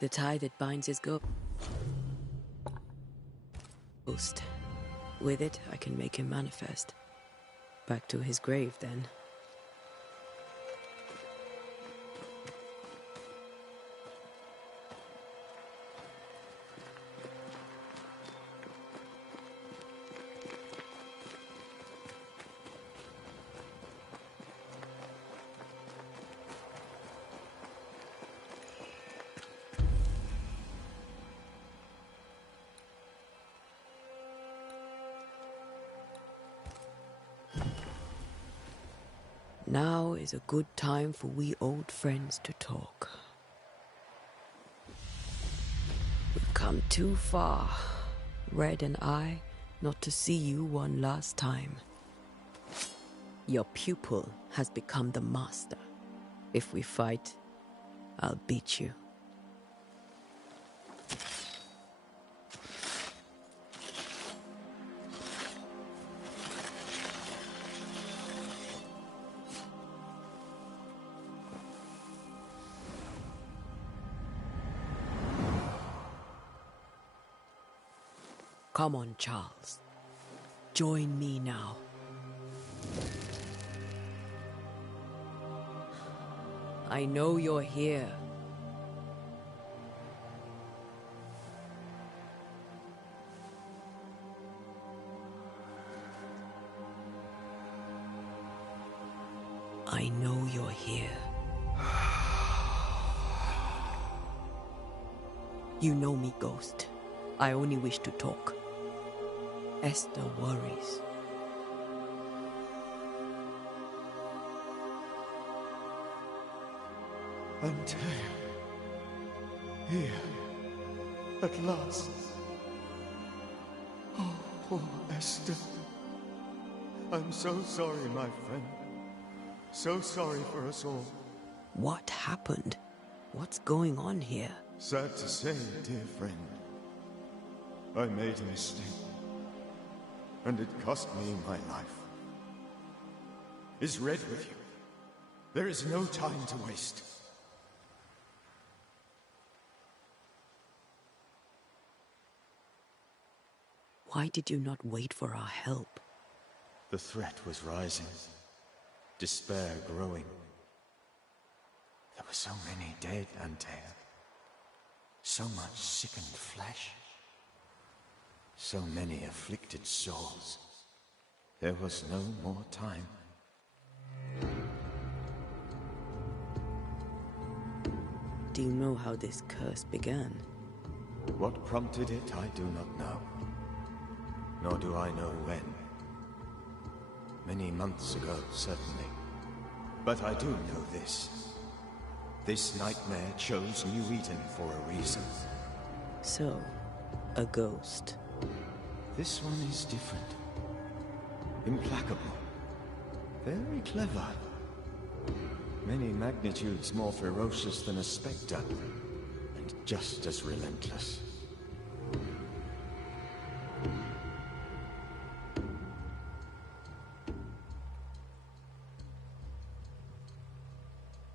The tie that binds his ghost. With it, I can make him manifest. Back to his grave, then. Now is a good time for we old friends to talk. We've come too far, Red and I, not to see you one last time. Your pupil has become the master. If we fight, I'll beat you. Come on, Charles. Join me now. I know you're here. I know you're here. You know me, Ghost. I only wish to talk. Esther worries. Until here, at last. Oh, poor Esther. I'm so sorry, my friend. So sorry for us all. What happened? What's going on here? Sad to say, dear friend. I made a mistake. And it cost me my life. Is Red with you? There is no time to waste. Why did you not wait for our help? The threat was rising. Despair growing. There were so many dead, Antea. So much sickened flesh. So many afflicted souls. There was no more time. Do you know how this curse began? What prompted it, I do not know. Nor do I know when. Many months ago, certainly. But I do know this. This nightmare chose New Eden for a reason. So, a ghost. This one is different. Implacable. Very clever. Many magnitudes more ferocious than a spectre. And just as relentless.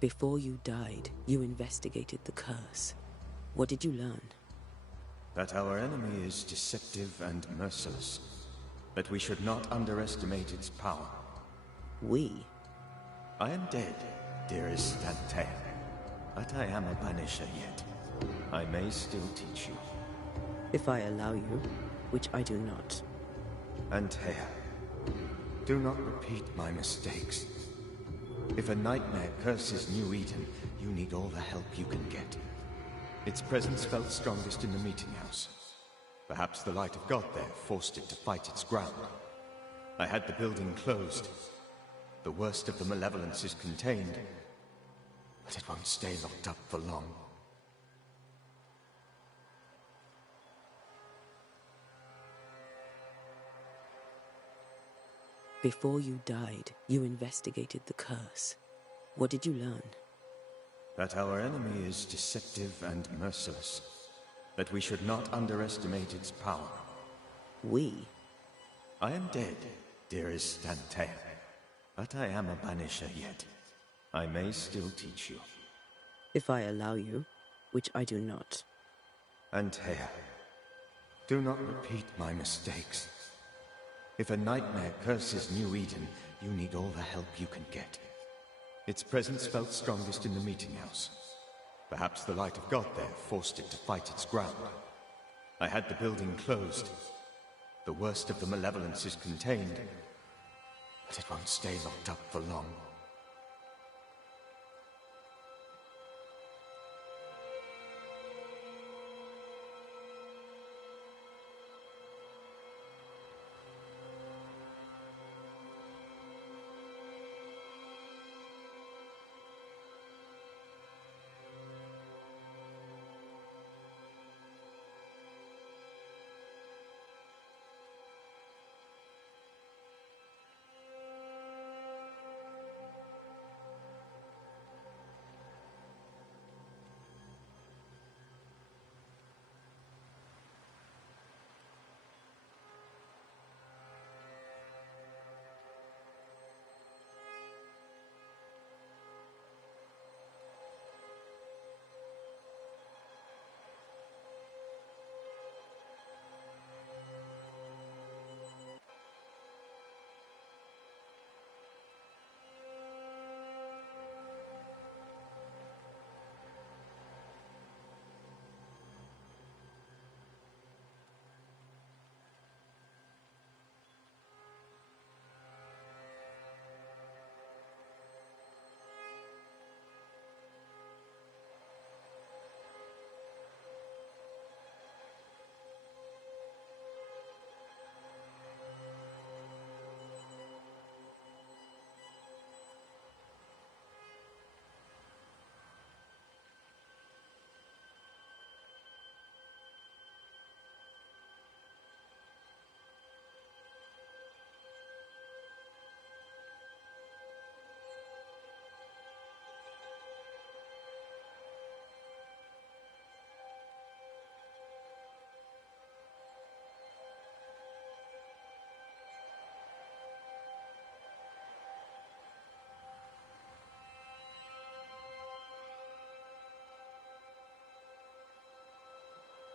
Before you died, you investigated the curse. What did you learn? That our enemy is deceptive and merciless. That we should not underestimate its power. We? I am dead, dearest Antea. But I am a Banisher yet. I may still teach you. If I allow you, which I do not. Antea, do not repeat my mistakes. If a nightmare curses New Eden, you need all the help you can get. Its presence felt strongest in the meeting house. Perhaps the light of God there forced it to fight its ground. I had the building closed. The worst of the malevolence is contained, but it won't stay locked up for long. Before you died, you investigated the curse. What did you learn? That our enemy is deceptive and merciless. That we should not underestimate its power. We? I am dead, dearest Antea. But I am a Banisher yet. I may still teach you. If I allow you, which I do not. Antea, do not repeat my mistakes. If a nightmare curses New Eden, you need all the help you can get. Its presence felt strongest in the meeting house. Perhaps the light of God there forced it to fight its ground. I had the building closed. The worst of the malevolence is contained, but it won't stay locked up for long.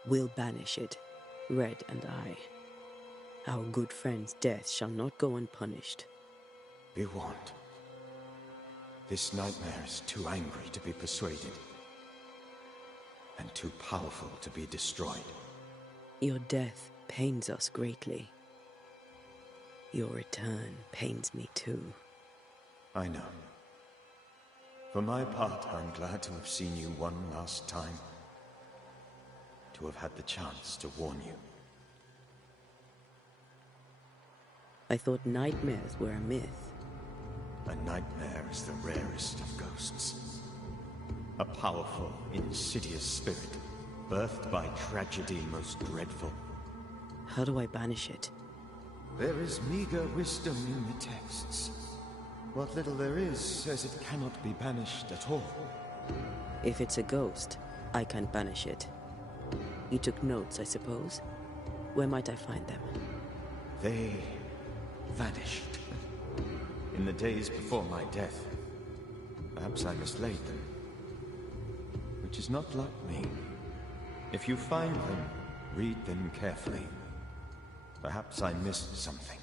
We'll banish it, Red and I. Our good friend's death shall not go unpunished. Be warned. This nightmare is too angry to be persuaded, and too powerful to be destroyed. Your death pains us greatly. Your return pains me too. I know. For my part, I'm glad to have seen you one last time. To have had the chance to warn you. I thought nightmares were a myth. A nightmare is the rarest of ghosts. A powerful, insidious spirit, birthed by tragedy most dreadful. How do I banish it? There is meager wisdom in the texts. What little there is says it cannot be banished at all. If it's a ghost, I can't banish it. You took notes, I suppose? Where might I find them? They vanished. In the days before my death. Perhaps I mislaid them. Which is not like me. If you find them, read them carefully. Perhaps I missed something.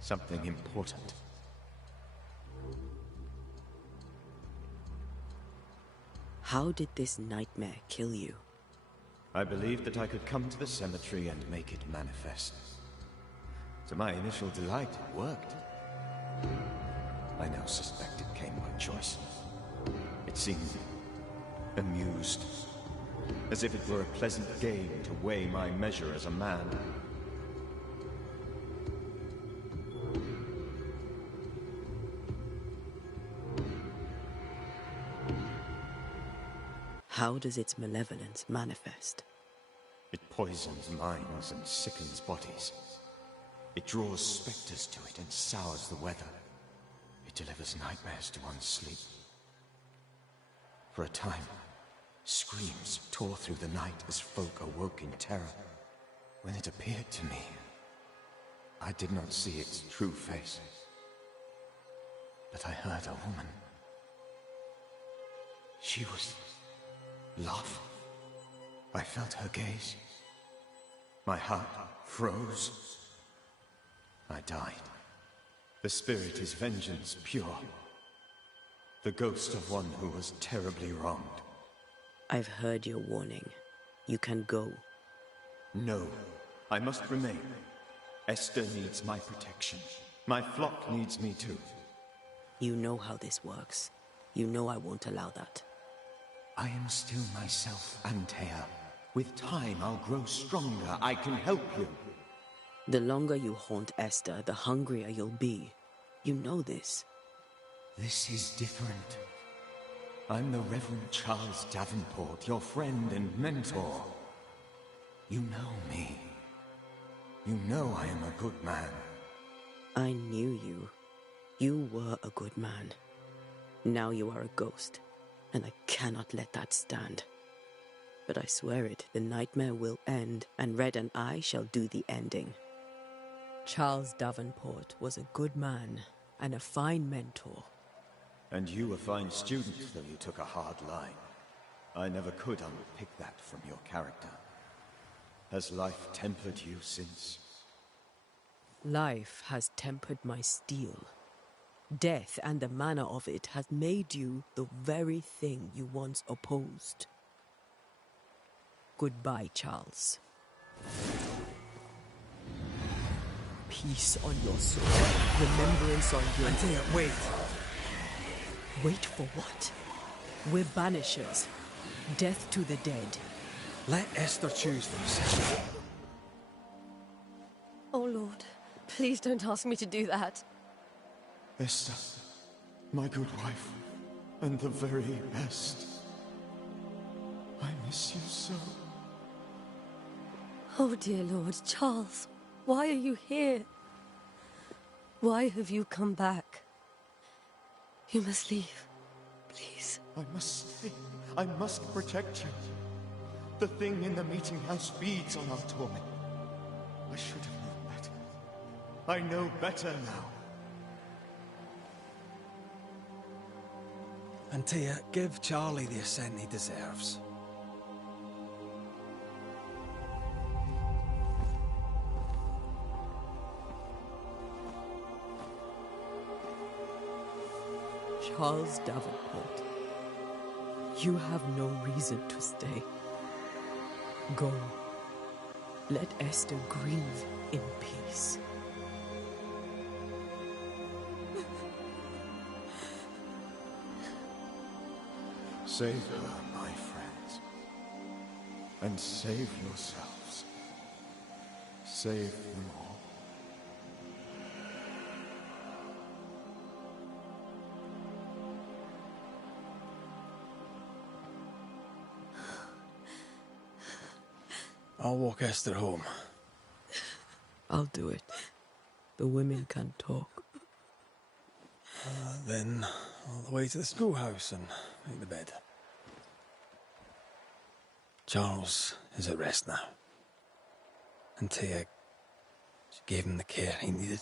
Something important. How did this nightmare kill you? I believed that I could come to the cemetery and make it manifest. To my initial delight, it worked. I now suspect it came by choice. It seemed amused, as if it were a pleasant game to weigh my measure as a man. How does its malevolence manifest? It poisons minds and sickens bodies. It draws specters to it and sours the weather. It delivers nightmares to one's sleep. For a time, screams tore through the night as folk awoke in terror. When it appeared to me, I did not see its true face. But I heard a woman. She was love. I felt her gaze. My heart froze. I died. The spirit is vengeance pure. The ghost of one who was terribly wronged. I've heard your warning. You can go. No, I must remain. Esther needs my protection. My flock needs me too. You know how this works. You know I won't allow that. I am still myself, Antea. With time, I'll grow stronger. I can help you. The longer you haunt Esther, the hungrier you'll be. You know this. This is different. I'm the Reverend Charles Davenport, your friend and mentor. You know me. You know I am a good man. I knew you. You were a good man. Now you are a ghost, and I cannot let that stand. But I swear it, the nightmare will end, and Red and I shall do the ending. Charles Davenport was a good man and a fine mentor. And you a fine student, though you took a hard line. I never could unpick that from your character. Has life tempered you since? Life has tempered my steel. Death and the manner of it has made you the very thing you once opposed. Goodbye, Charles. Peace on your soul. Remembrance on your... Antea, wait. Wait for what? We're banishers. Death to the dead. Let Esther choose for herself. Oh, Lord. Please don't ask me to do that. Esther, my good wife, and the very best. I miss you so. Oh, dear Lord, Charles, why are you here? Why have you come back? You must leave, please. I must stay. I must protect you. The thing in the meeting house feeds on our torment. I should have known better. I know better now. Antea, give Charlie the ascent he deserves. Charles Davenport. You have no reason to stay. Go. Let Esther grieve in peace. Save her, my friends. And save yourselves. Save them all. I'll walk Esther home. I'll do it. The women can talk. Then all the way to the schoolhouse and make the bed. Charles is at rest now. And Tia, she gave him the care he needed.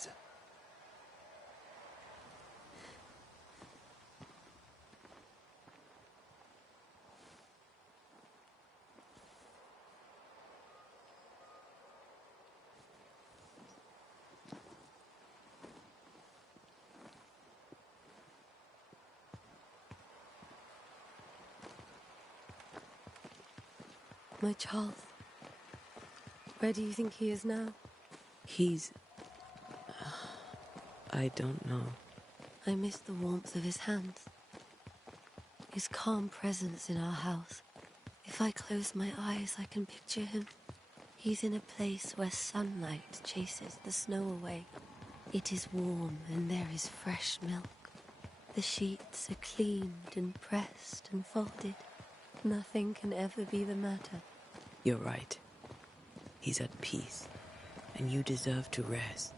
My Charles. Where do you think he is now? He's... I don't know. I miss the warmth of his hands. His calm presence in our house. If I close my eyes, I can picture him. He's in a place where sunlight chases the snow away. It is warm and there is fresh milk. The sheets are cleaned and pressed and folded. Nothing can ever be the matter. You're right. He's at peace, and you deserve to rest.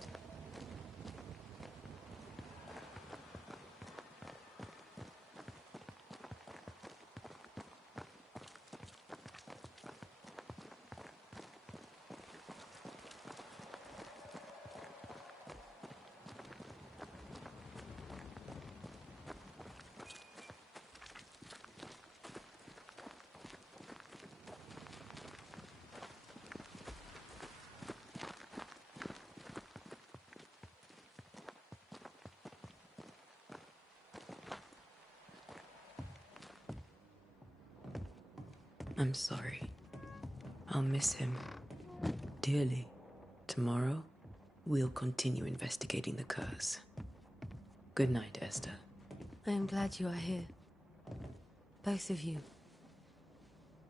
I'm sorry. I'll miss him dearly. Tomorrow, we'll continue investigating the curse. Good night, Esther. I am glad you are here. Both of you.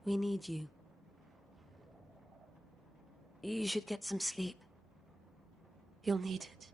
We need you. You should get some sleep. You'll need it.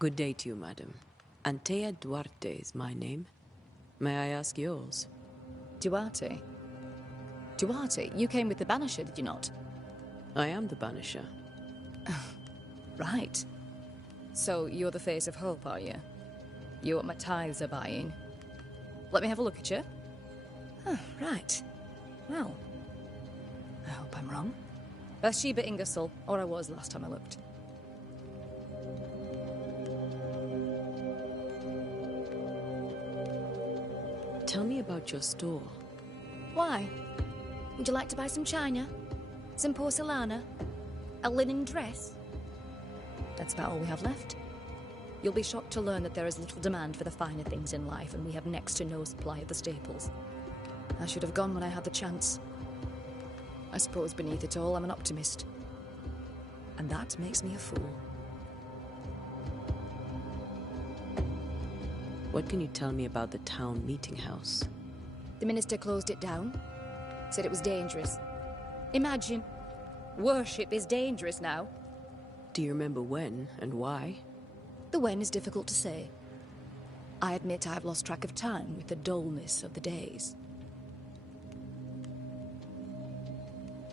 Good day to you, madam. Antea Duarte is my name. May I ask yours? Duarte? Duarte, you came with the Banisher, did you not? I am the Banisher. Right. So you're the face of hope, are you? You're what my tithes are buying. Let me have a look at you. Oh, right. Well, I hope I'm wrong. Bathsheba Ingersoll, or I was last time I looked. Tell me about your store. Why? Would you like to buy some china? Some porcelana? A linen dress? That's about all we have left. You'll be shocked to learn that there is little demand for the finer things in life, and we have next to no supply of the staples. I should have gone when I had the chance. I suppose beneath it all, I'm an optimist. And that makes me a fool. What can you tell me about the town meeting house? The minister closed it down. Said it was dangerous. Imagine. Worship is dangerous now. Do you remember when and why? The when is difficult to say. I admit I've lost track of time with the dullness of the days.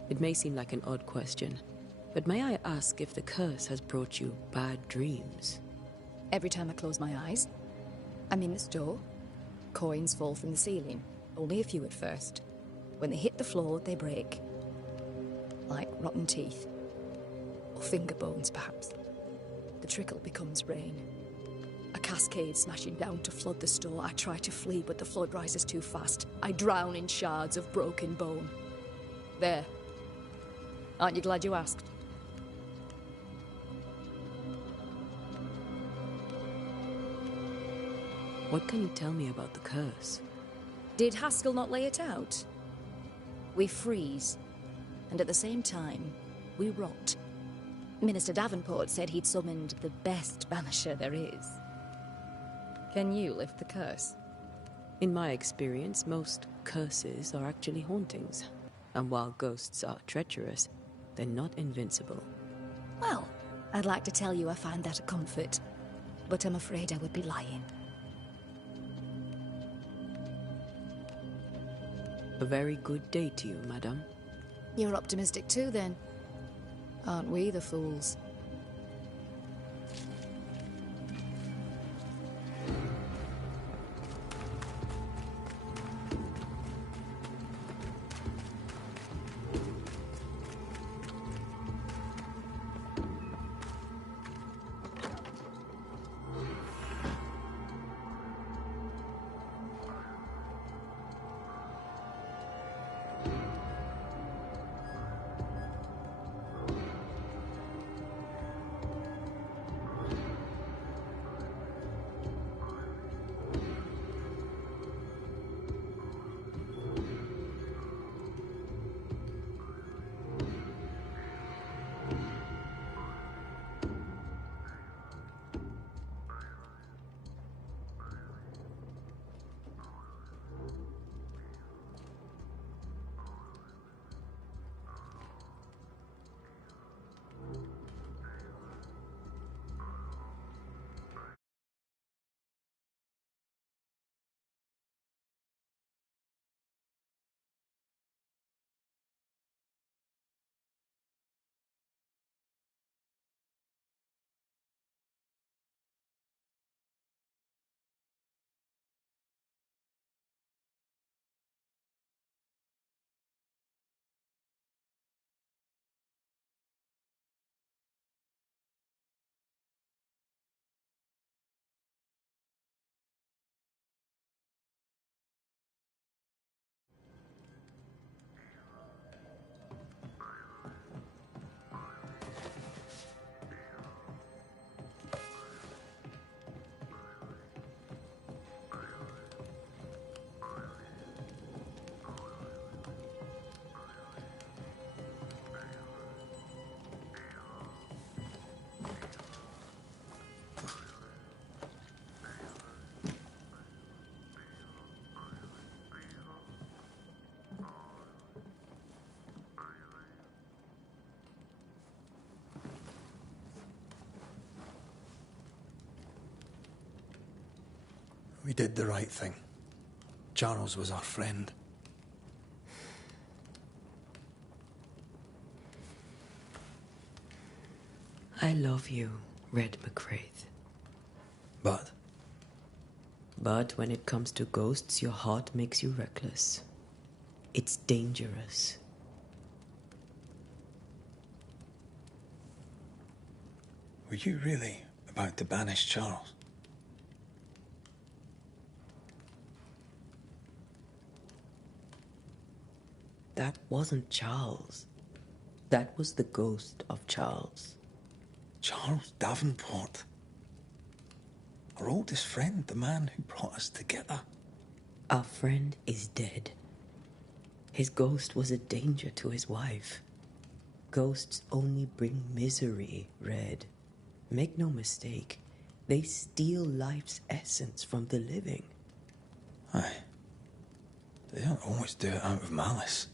It may seem like an odd question, but may I ask if the curse has brought you bad dreams? Every time I close my eyes, I'm in the store. Coins fall from the ceiling. Only a few at first. When they hit the floor, they break. Like rotten teeth. Or finger bones, perhaps. The trickle becomes rain. A cascade smashing down to flood the store. I try to flee, but the flood rises too fast. I drown in shards of broken bone. There. Aren't you glad you asked? What can you tell me about the curse? Did Haskell not lay it out? We freeze, and at the same time, we rot. Minister Davenport said he'd summoned the best banisher there is. Can you lift the curse? In my experience, most curses are actually hauntings. And while ghosts are treacherous, they're not invincible. Well, I'd like to tell you I find that a comfort, but I'm afraid I would be lying. A very good day to you, madame. You're optimistic too, then. Aren't we the fools? We did the right thing. Charles was our friend. I love you, Red McCraith. But? But when it comes to ghosts, your heart makes you reckless. It's dangerous. Were you really about to banish Charles? That wasn't Charles. That was the ghost of Charles. Charles Davenport. Our oldest friend, the man who brought us together. Our friend is dead. His ghost was a danger to his wife. Ghosts only bring misery, Red. Make no mistake, they steal life's essence from the living. Aye. They don't always do it out of malice.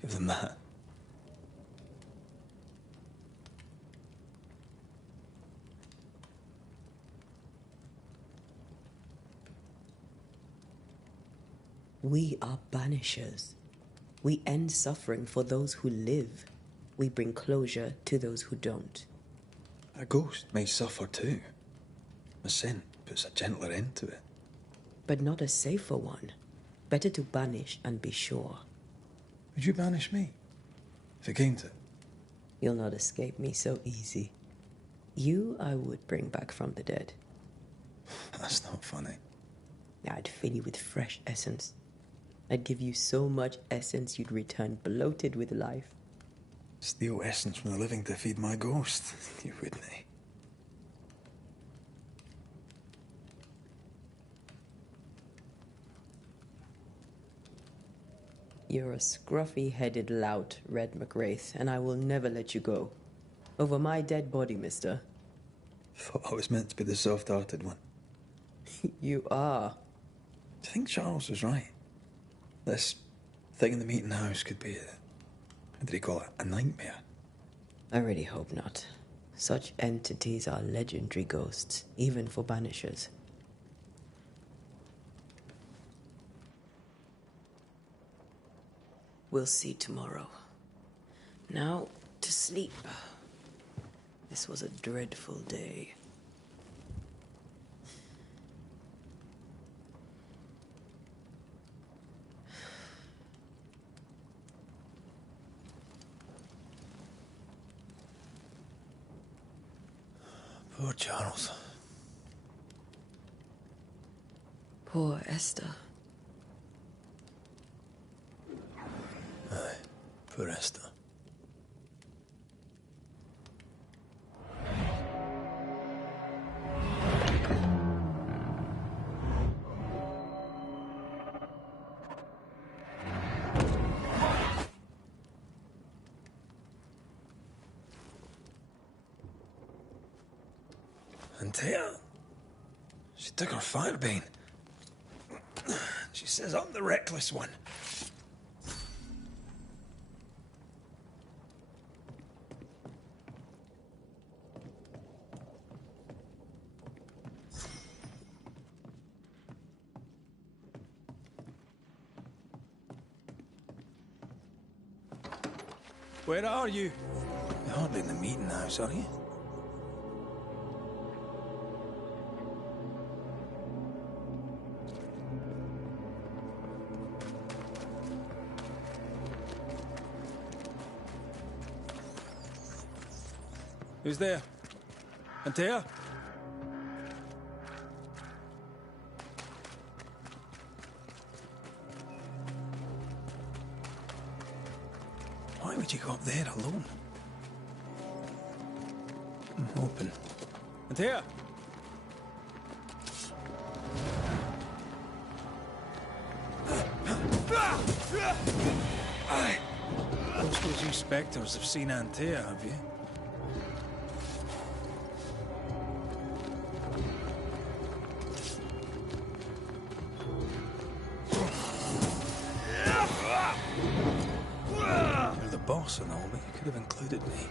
Give them that. We are banishers. We end suffering for those who live. We bring closure to those who don't. A ghost may suffer too. A scent puts a gentler end to it. But not a safer one. Better to banish and be sure. Would you banish me? If it came to it? You'll not escape me so easy. You I would bring back from the dead. That's not funny. I'd fill you with fresh essence. I'd give you so much essence you'd return bloated with life. Steal essence from the living to feed my ghost. You wouldn't, eh? You're a scruffy-headed lout, Red McWraith, and I will never let you go. Over my dead body, mister. Thought I was meant to be the soft-hearted one. You are. Do you think Charles was right? This thing in the meeting house could be how did he call it? A nightmare? I really hope not. Such entities are legendary ghosts, even for Banishers. We'll see tomorrow. Now, to sleep. This was a dreadful day. Poor Charles. Poor Esther. Aye, poor Esther. Antea, she took her firebane. She says I'm the reckless one. Where are you? You're hardly in the meeting house, are you? Who's there? Antea? Why would you go up there alone? I'm hoping. Antea? Aye. I don't suppose you spectres have seen Antea, have you? You're the boss and all, but you could have included me.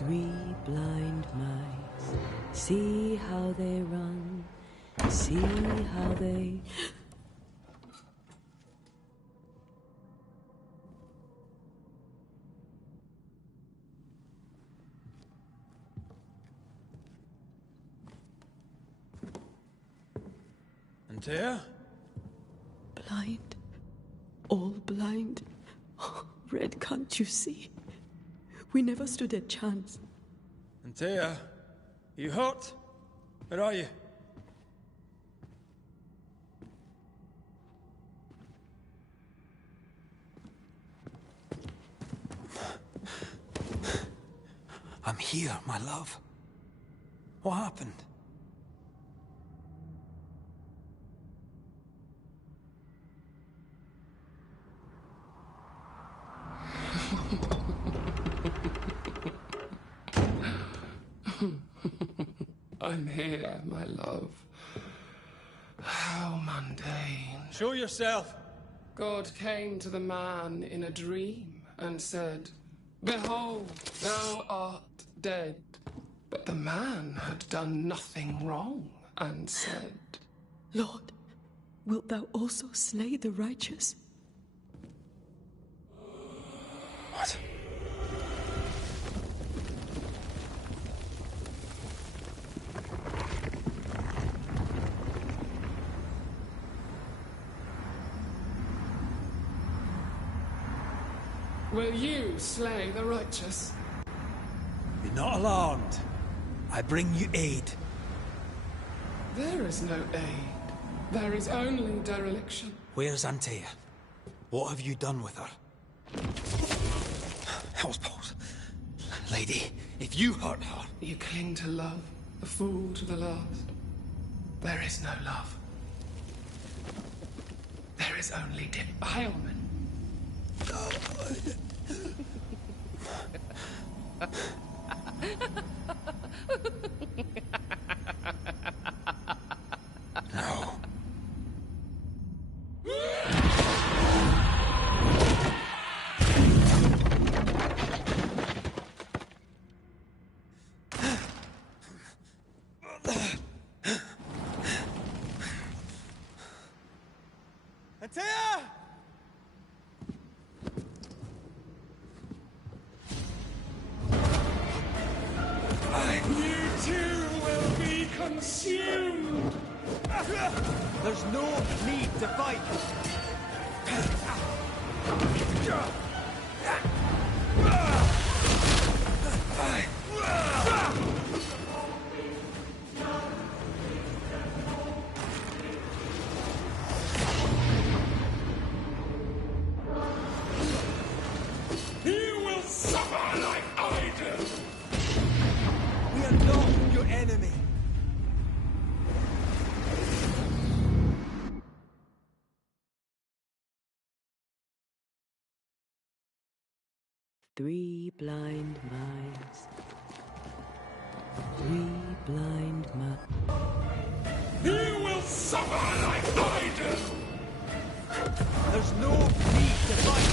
Three blind mice, see how they run, see how they... Antea? Blind, all blind. Red, can't you see? We never stood a chance. Antea, you hurt? Where are you? I'm here, my love. What happened? I'm here, my love. How mundane. Show yourself. God came to the man in a dream and said, "Behold, thou art dead." But the man had done nothing wrong and said, Lord, wilt thou also slay the righteous? What? "Will you slay the righteous?" Be not alarmed. I bring you aid. There is no aid. There is only dereliction. Where's Antea? What have you done with her? Hellsballs. Lady, if you hurt her... You cling to love, a fool to the last. There is no love. There is only defilement. No. Antea! You too will be consumed! There's no need to fight. You will suffer like I do! We are not your enemy. Three blind mice. Three blind mice. You will suffer like I do! There's no need to fight.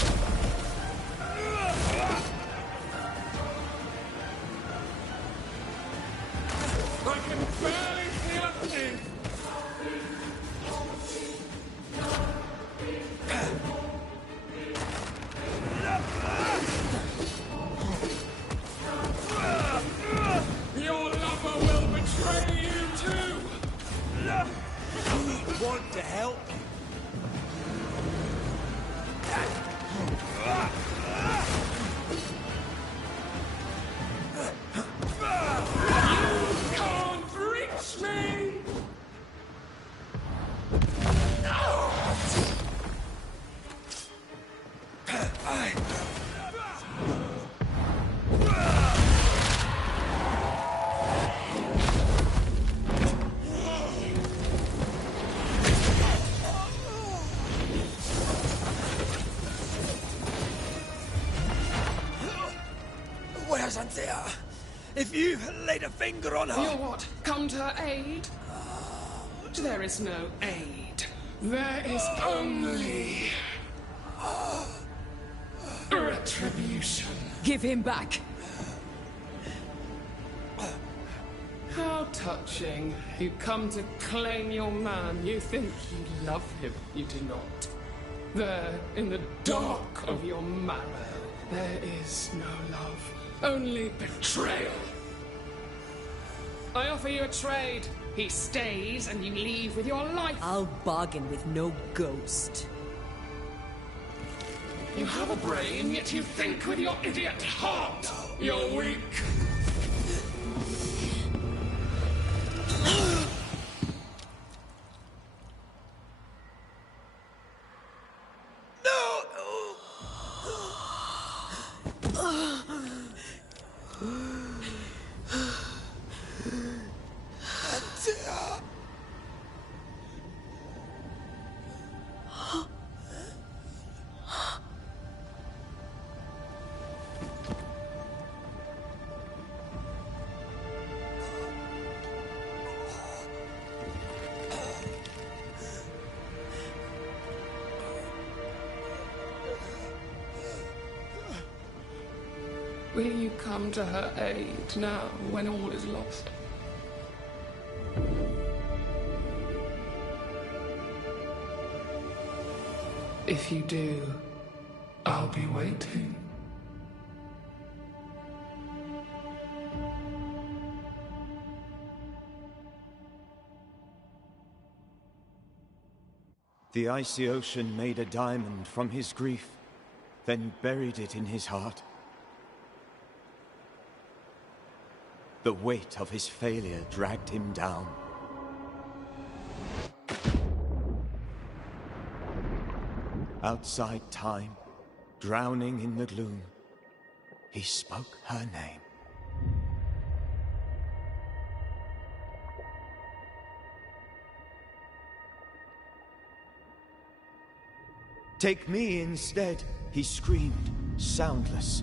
I can barely feel it! Your lover will betray you too! We want to help. You can't reach me! Where's Antea? If you laid a finger on her... You what? Come to her aid? There is no aid. There is only... retribution. Give him back! How touching. You come to claim your man. You think you love him. You do not. There, in the dark of your marrow, there is no love. Only betrayal. I offer you a trade. He stays and you leave with your life. I'll bargain with no ghost. You have a brain, yet you think with your idiot heart. You're weak. Will you come to her aid now, when all is lost? If you do, I'll be waiting. The icy ocean made a diamond from his grief, then buried it in his heart. The weight of his failure dragged him down. Outside time, drowning in the gloom, he spoke her name. Take me instead, he screamed, soundless,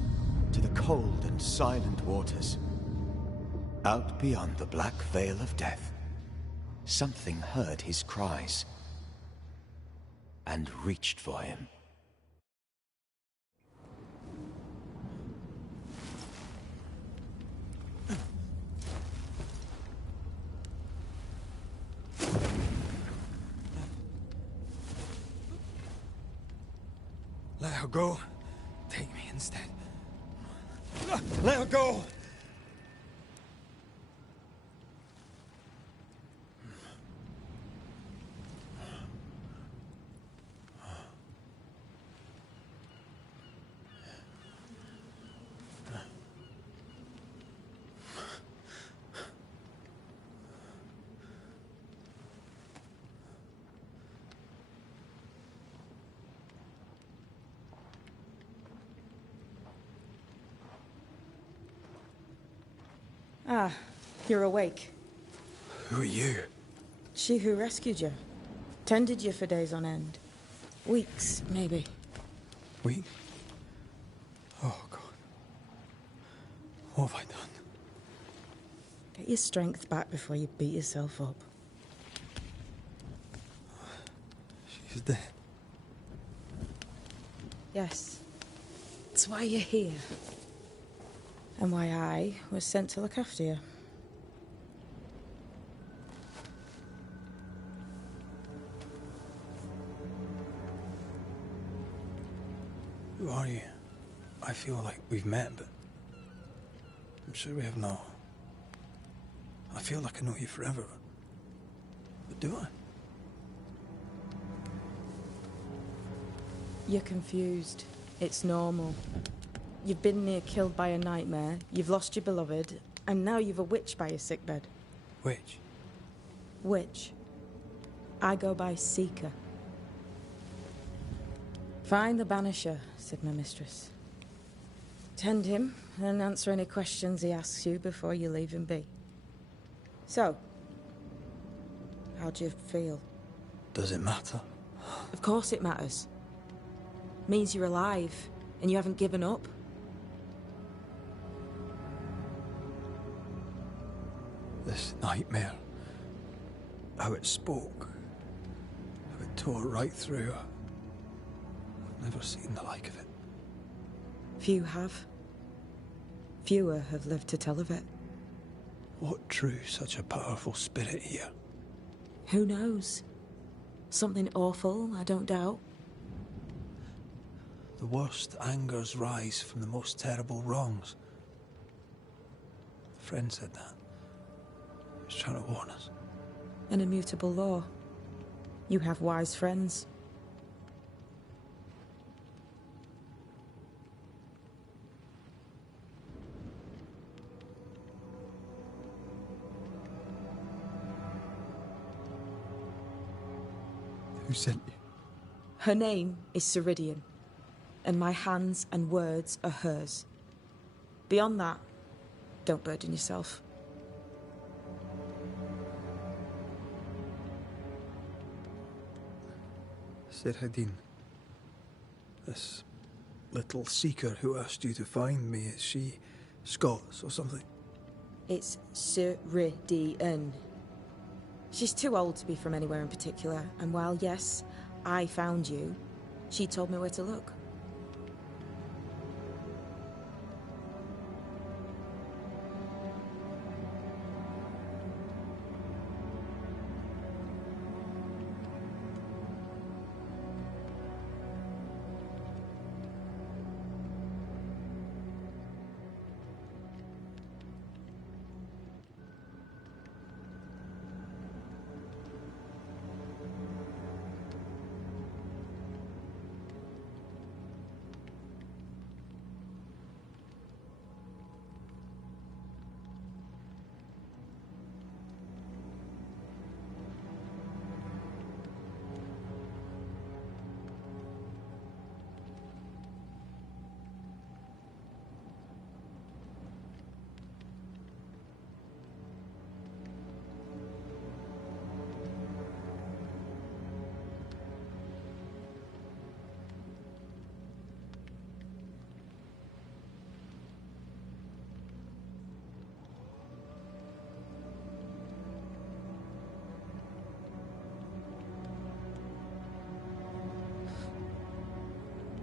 to the cold and silent waters. Out beyond the black veil of death, something heard his cries and reached for him. Let her go. Take me instead. Let her go! Ah, you're awake. Who are you? She who rescued you. Tended you for days on end. Weeks, maybe. Weak? Oh, God. What have I done? Get your strength back before you beat yourself up. She's dead. Yes. That's why you're here. And why I was sent to look after you. Who are you? I feel like we've met, but I'm sure we have not. I feel like I know you forever, but do I? You're confused. It's normal. You've been near killed by a nightmare, you've lost your beloved, and now you've a witch by your sickbed. Witch? Witch. I go by Seeker. Find the Banisher, said my mistress. Tend him, and answer any questions he asks you before you leave him be. So, how do you feel? Does it matter? Of course it matters. Means you're alive, and you haven't given up. This nightmare, how it spoke, how it tore right through her. I've never seen the like of it. Few have. Fewer have lived to tell of it. What drew such a powerful spirit here? Who knows? Something awful, I don't doubt. The worst angers rise from the most terrible wrongs. A friend said that. He was trying to warn us. An immutable law. You have wise friends. Who sent you? Her name is Ceridian, and my hands and words are hers. Beyond that, don't burden yourself. Ceridian. This little seeker who asked you to find me, is she Scots or something? It's Ceridian. She's too old to be from anywhere in particular, and while, yes, I found you, she told me where to look.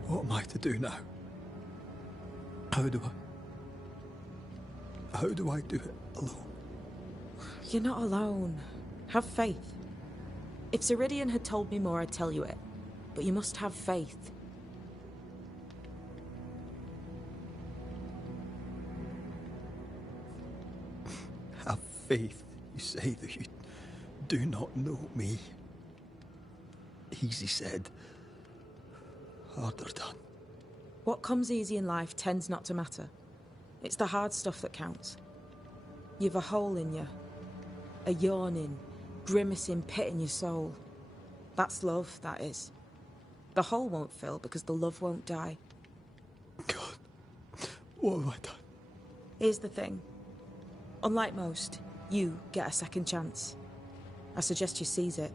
What am I to do now? How do I do it alone? You're not alone. Have faith. If Ceridian had told me more, I'd tell you it. But you must have faith. Have faith. You say that you do not know me. Easy said. Harder done. What comes easy in life tends not to matter. It's the hard stuff that counts. You've a hole in you. A yawning, grimacing pit in your soul. That's love, that is. The hole won't fill because the love won't die. God, what have I done? Here's the thing. Unlike most, you get a second chance. I suggest you seize it.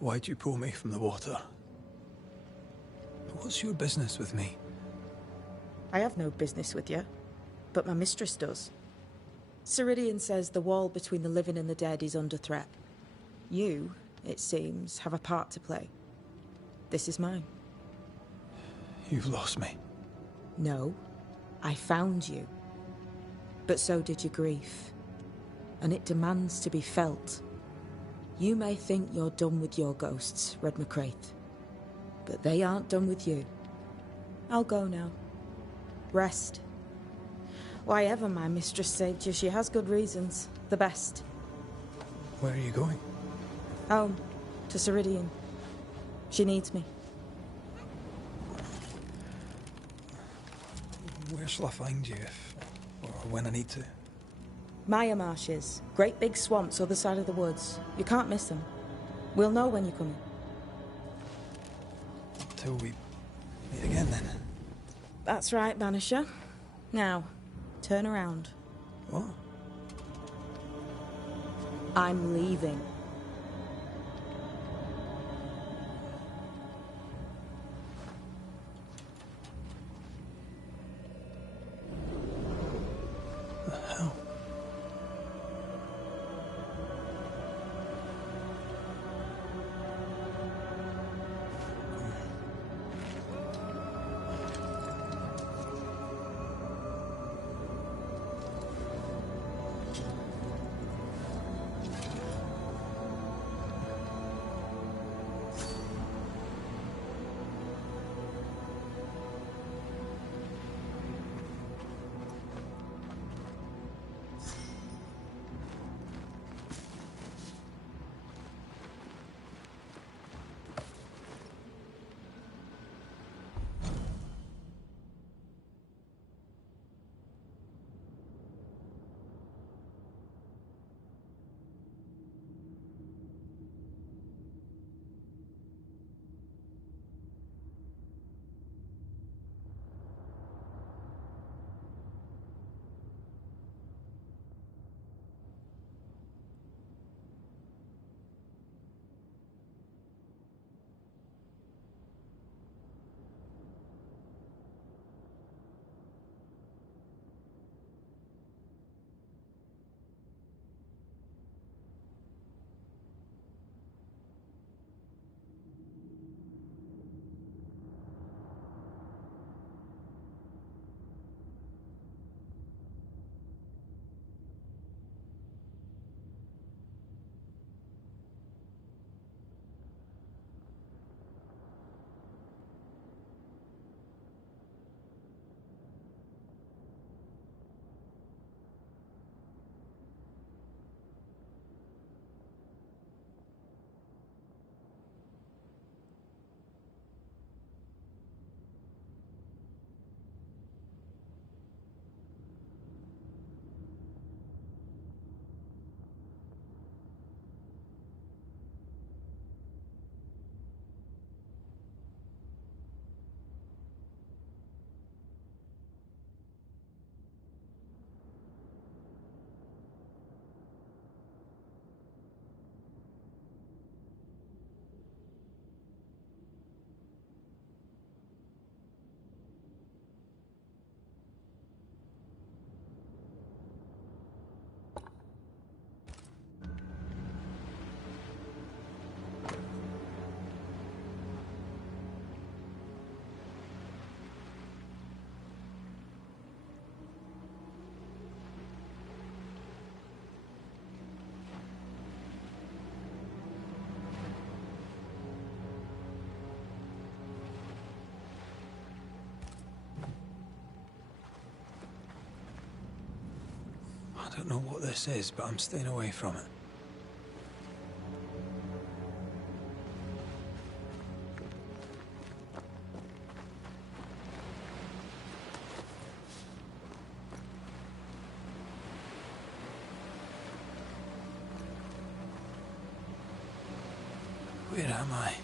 Why'd you pull me from the water? What's your business with me? I have no business with you, but my mistress does. Ceridian says the wall between the living and the dead is under threat. You, it seems, have a part to play. This is mine. You've lost me. No, I found you. But so did your grief. And it demands to be felt. You may think you're done with your ghosts, Red McCraith. But they aren't done with you. I'll go now. Rest. Why ever my mistress saved you, she has good reasons. The best. Where are you going? Home. To Ceridian. She needs me. Where shall I find you if... or when I need to? Maya marshes. Great big swamps other side of the woods. You can't miss them. We'll know when you're coming. Till we meet again, then. That's right, Banisher. Now, turn around. What? I'm leaving. The hell? I don't know what this is, but I'm staying away from it. Where am I?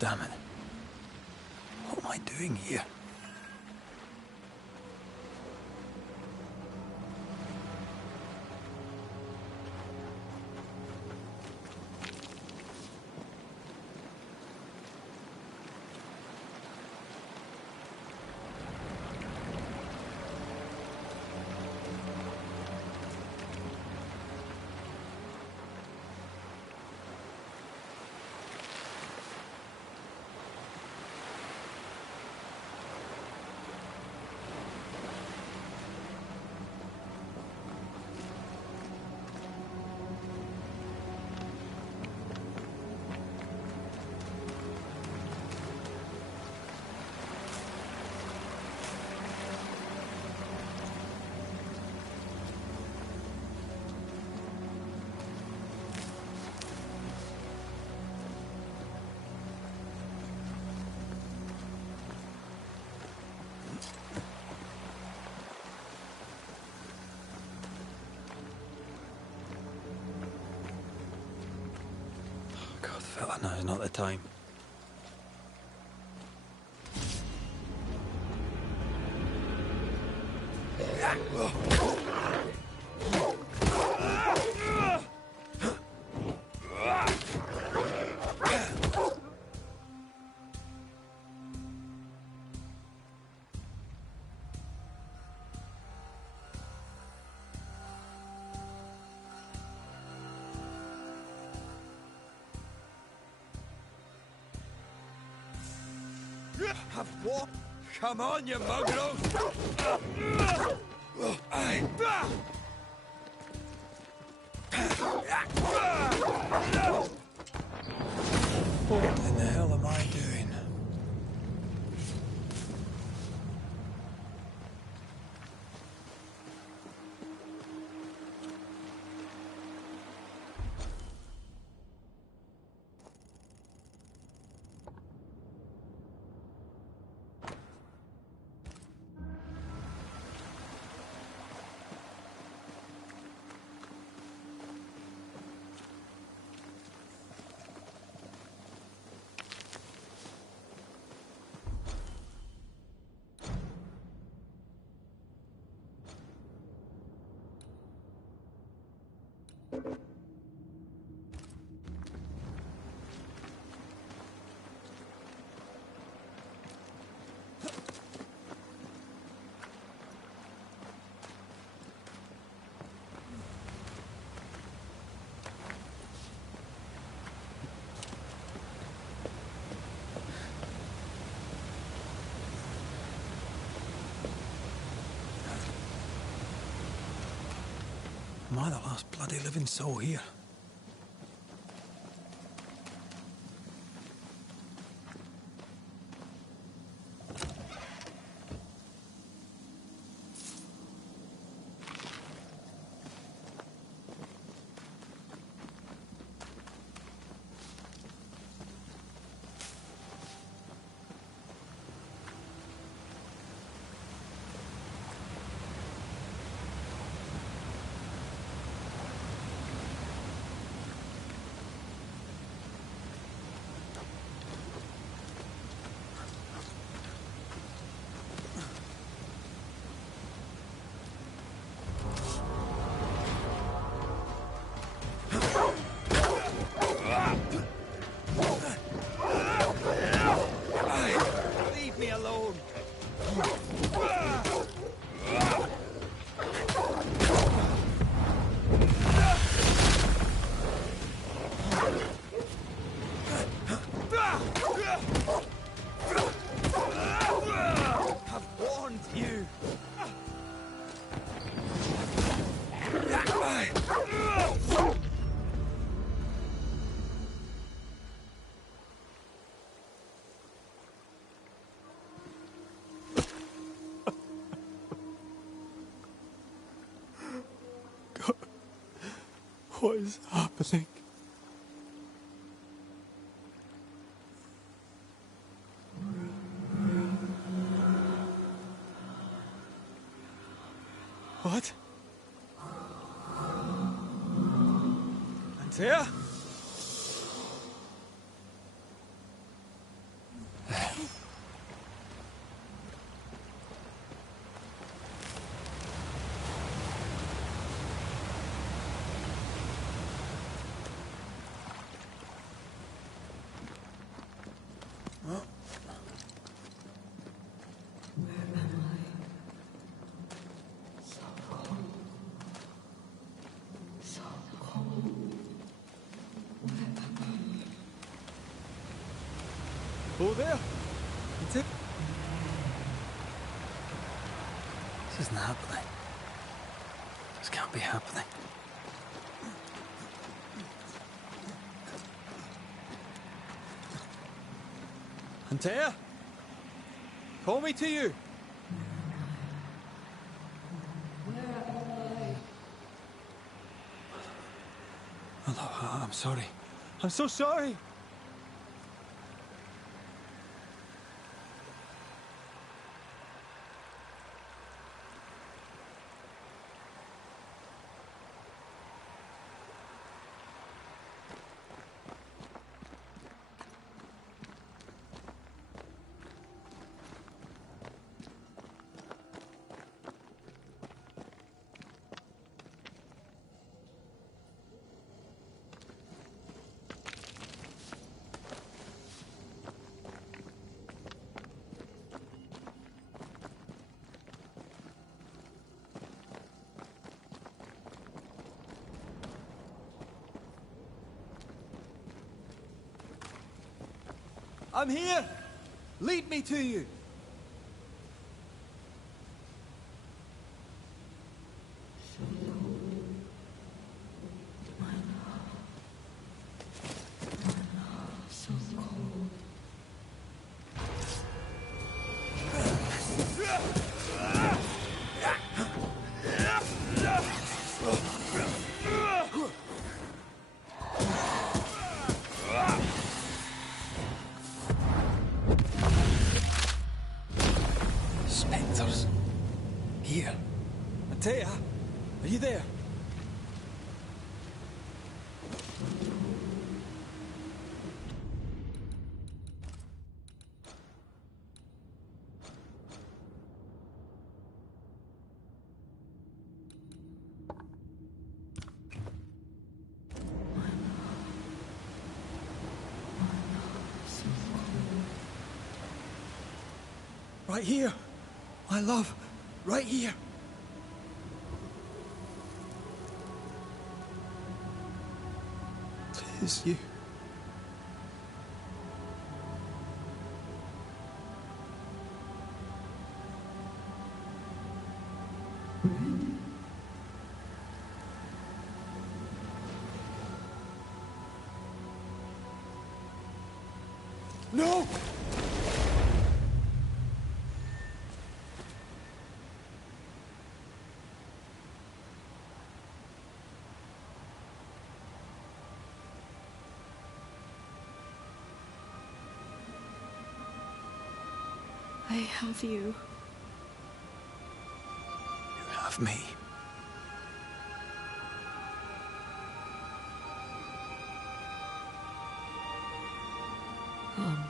Damn it. What am I doing here? God, fella, now's not the time. Have what? Come on, you mongrel! What in the hell am I doing? Am I the last bloody living soul here? God, what is happening? What? Antea? Over there. That's it. This isn't happening. This can't be happening. Antea? Call me to you. Aloha, I'm sorry. I'm so sorry. I'm here! Lead me to you! Spectres. Here. Antea, are you there? Right here. My love. Right here. It is you. No! I have you. You have me. Come.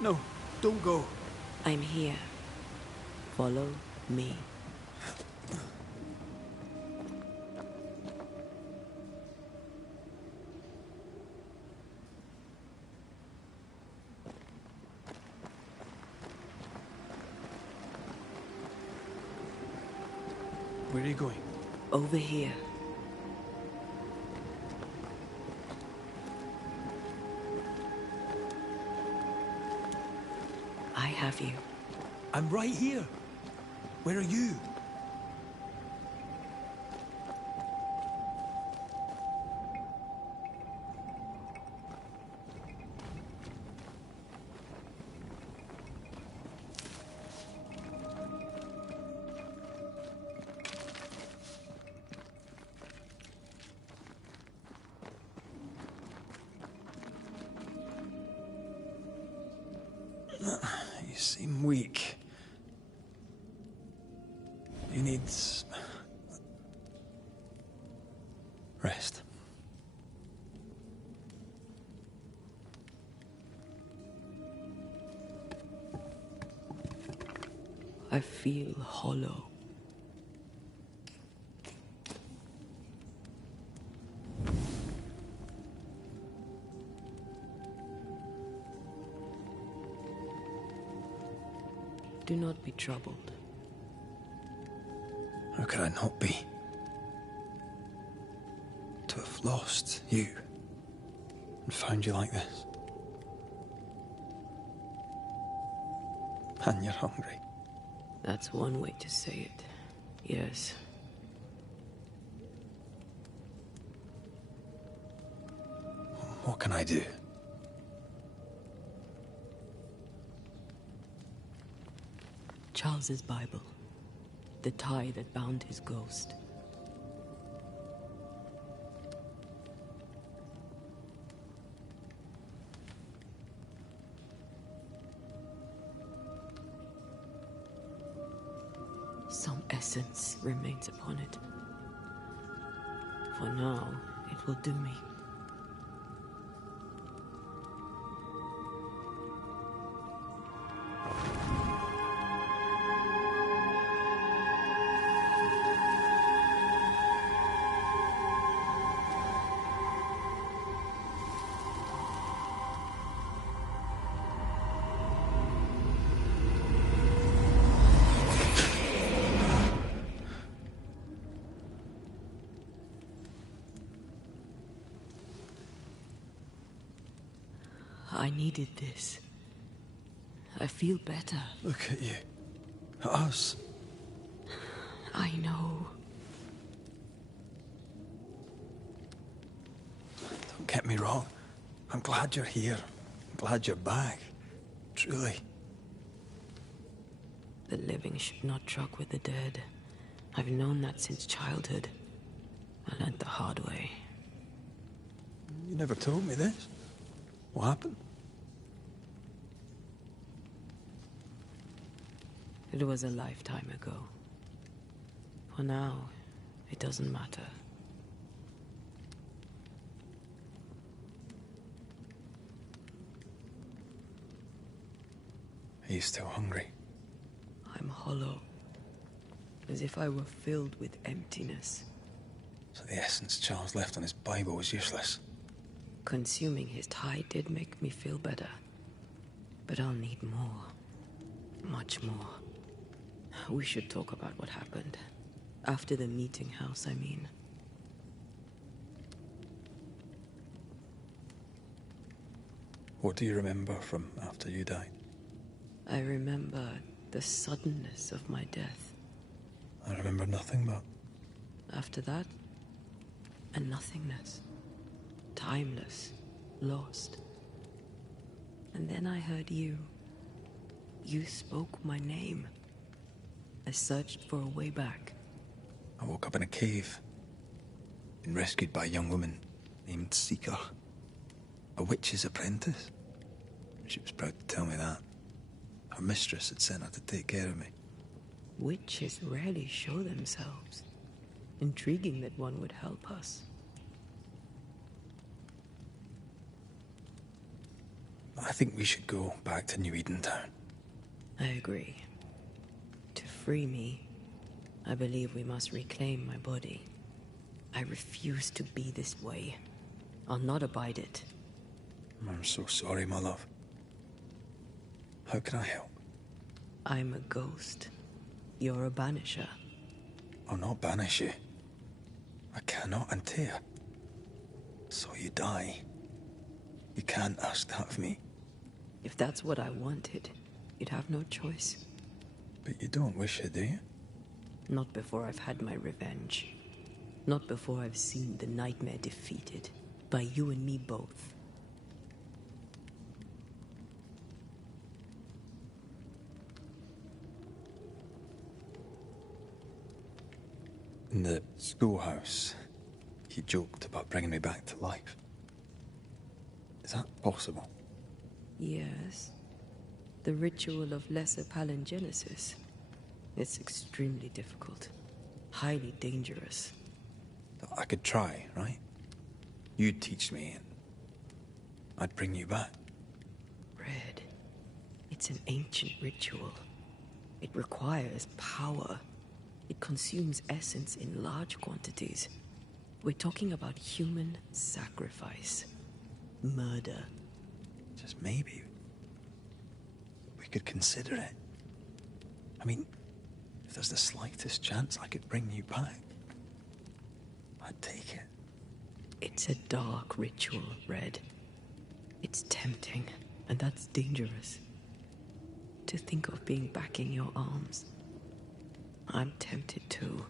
No, don't go. I'm here. Follow me. Where are you going? Over here. I have you. I'm right here. Where are you? You seem weak. You need rest. I feel hollow. Do not be troubled. How could I not be? To have lost you and found you like this. And you're hungry. That's one way to say it. Yes. What can I do? Charles's Bible. The tie that bound his ghost. Some essence remains upon it. For now, it will do me. I needed this. I feel better. Look at you. At us. I know. Don't get me wrong. I'm glad you're here. I'm glad you're back. Truly. The living should not truck with the dead. I've known that since childhood. I learned the hard way. You never told me this. What happened? It was a lifetime ago. For now, it doesn't matter. Are you still hungry? I'm hollow. As if I were filled with emptiness. So the essence Charles left on his Bible was useless. Consuming his tie did make me feel better. But I'll need more. Much more. We should talk about what happened. After the meeting house, I mean. What do you remember from after you died? I remember the suddenness of my death. I remember nothing but... After that, a nothingness. Timeless. Lost. And then I heard you. You spoke my name. I searched for a way back. I woke up in a cave. Been rescued by a young woman named Seeker. A witch's apprentice. She was proud to tell me that. Her mistress had sent her to take care of me. Witches rarely show themselves. Intriguing that one would help us. I think we should go back to New Eden Town. I agree. To free me, I believe we must reclaim my body. I refuse to be this way. I'll not abide it. I'm so sorry, my love. How can I help? I'm a ghost. You're a banisher. I'll not banish you. I cannot untear. So you die. You can't ask that of me. If that's what I wanted, You'd have no choice. But you don't wish it, do you? Not before I've had my revenge. Not before I've seen the nightmare defeated. By you and me both. In the schoolhouse, he joked about bringing me back to life. Is that possible? Yes. The ritual of lesser palingenesis. It's extremely difficult. Highly dangerous. I could try, right? You'd teach me and I'd bring you back. Red. It's an ancient ritual. It requires power. It consumes essence in large quantities. We're talking about human sacrifice. Murder. Just maybe we could consider it. I mean, if there's the slightest chance I could bring you back, I'd take it. It's a dark ritual, Red. It's tempting, and that's dangerous. To think of being back in your arms. I'm tempted too.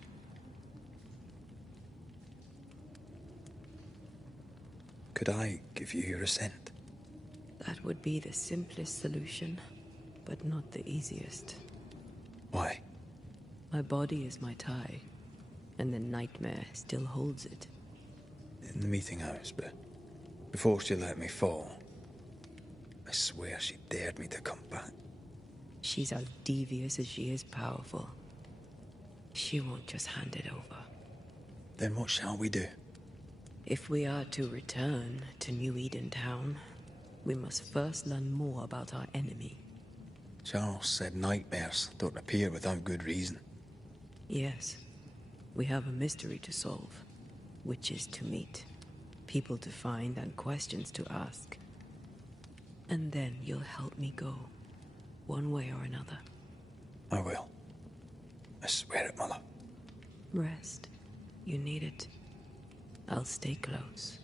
Could I give you your assent? That would be the simplest solution, but not the easiest. Why? My body is my tie, and the nightmare still holds it. In the meeting house, but before she let me fall, I swear she dared me to come back. She's as devious as she is powerful. She won't just hand it over. Then what shall we do? If we are to return to New Eden Town, we must first learn more about our enemy. Charles said nightmares don't appear without good reason. Yes. We have a mystery to solve. Witches to meet. People to find and questions to ask. And then you'll help me go. One way or another. I will. I swear it, Mother. Rest. You need it. I'll stay close.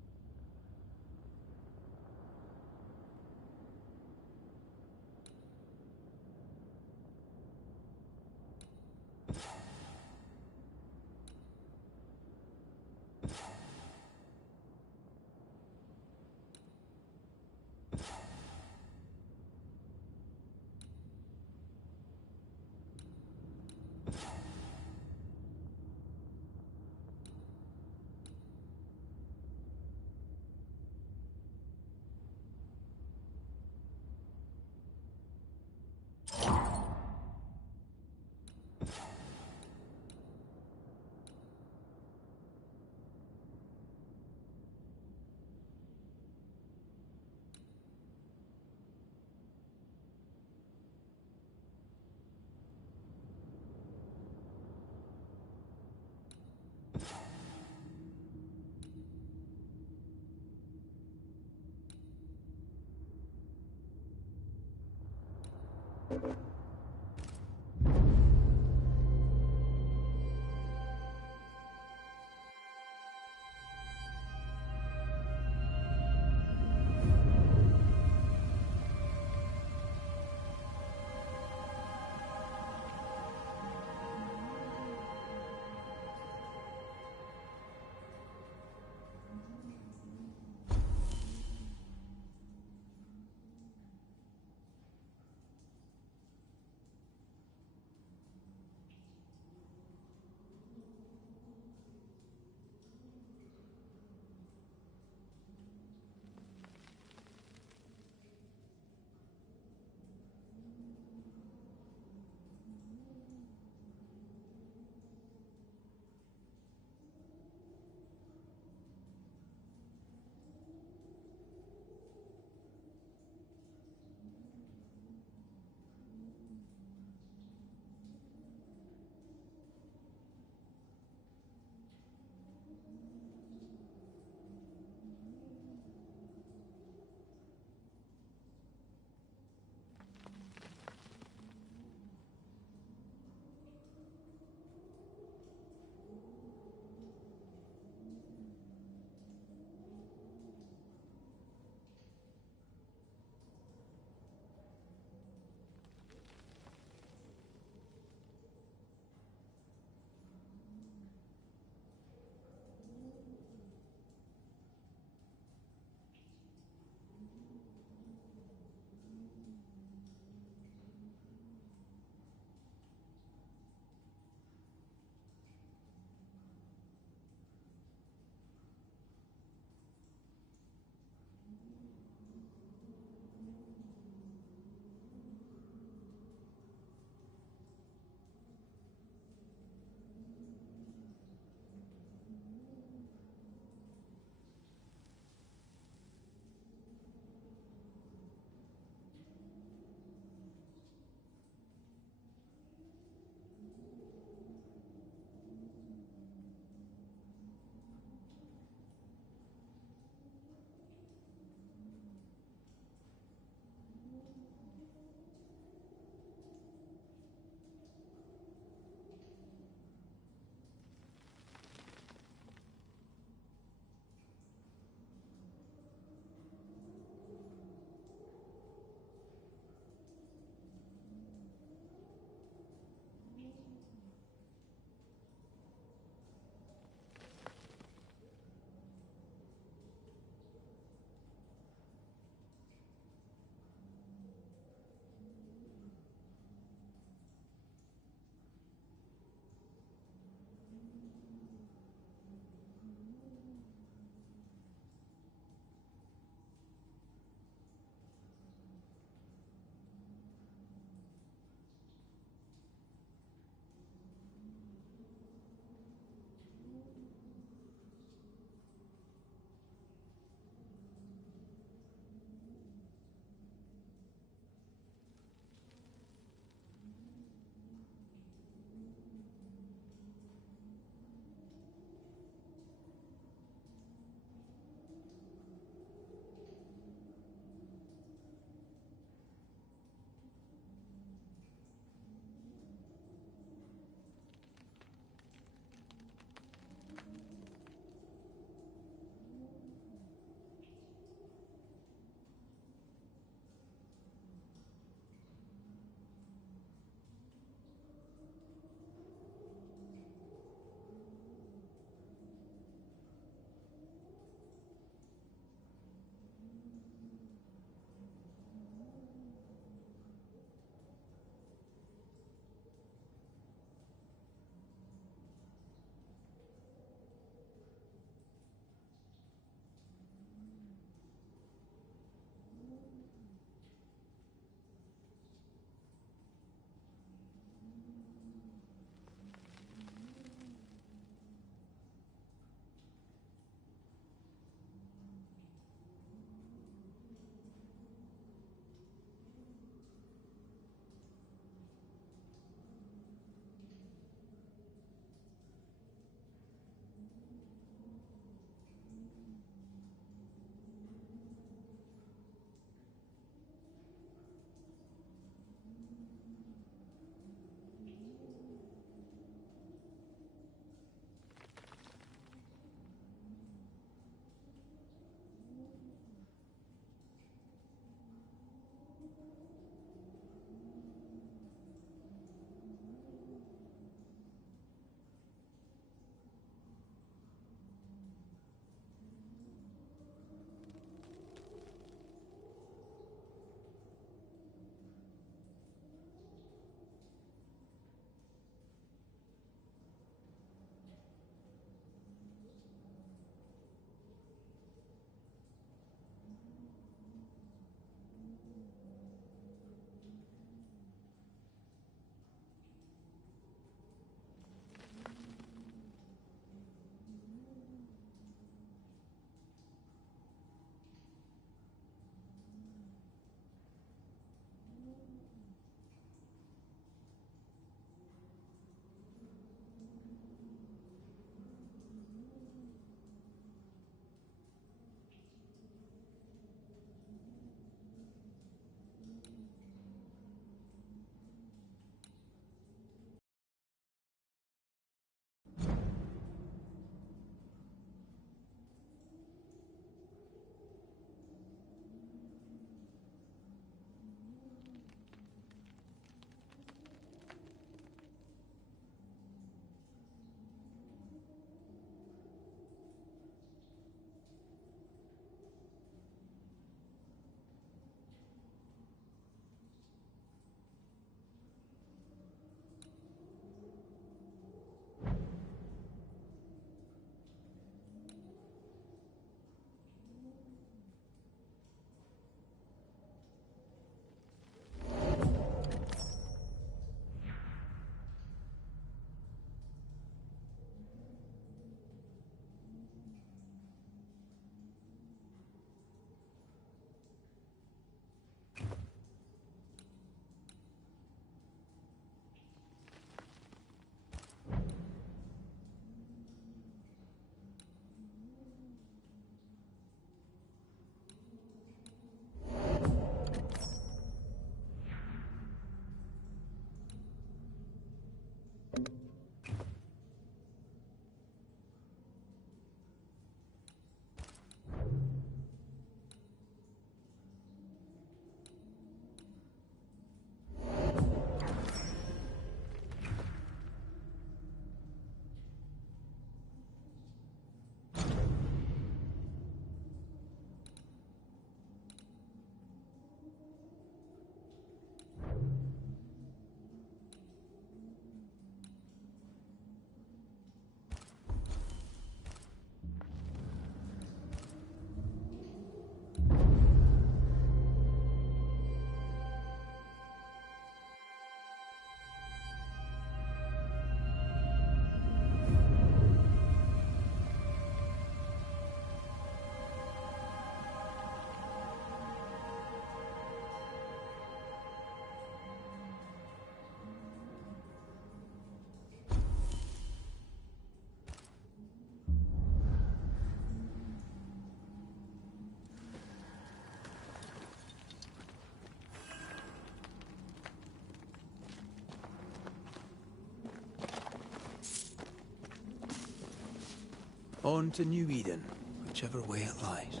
On to New Eden, whichever way it lies.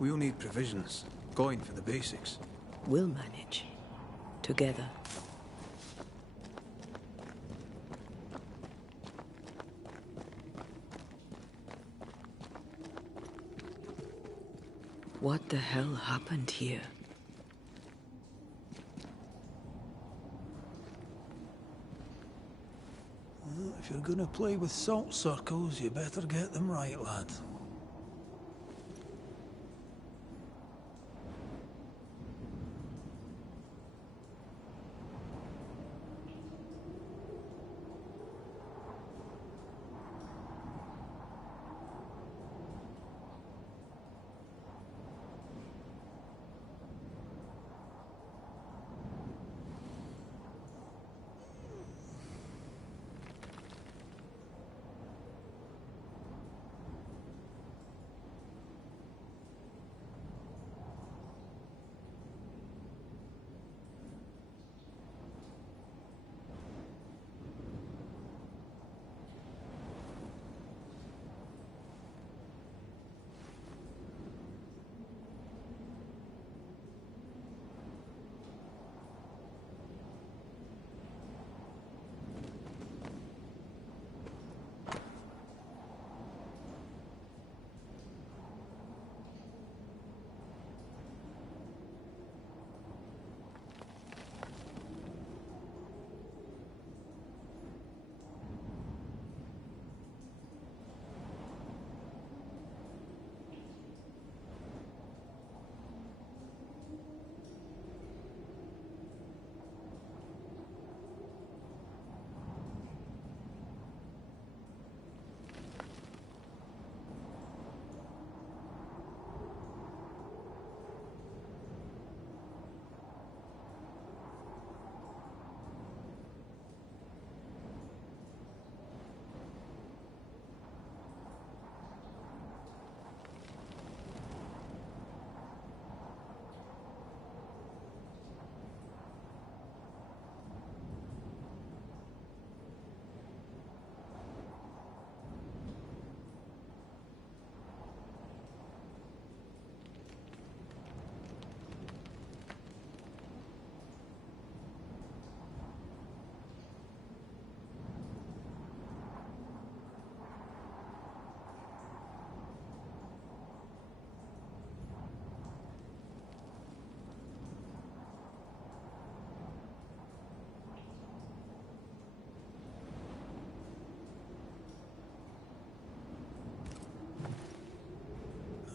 We'll need provisions, going for the basics. We'll manage. Together. What the hell happened here? Well, if you're gonna play with salt circles, you better get them right, lad.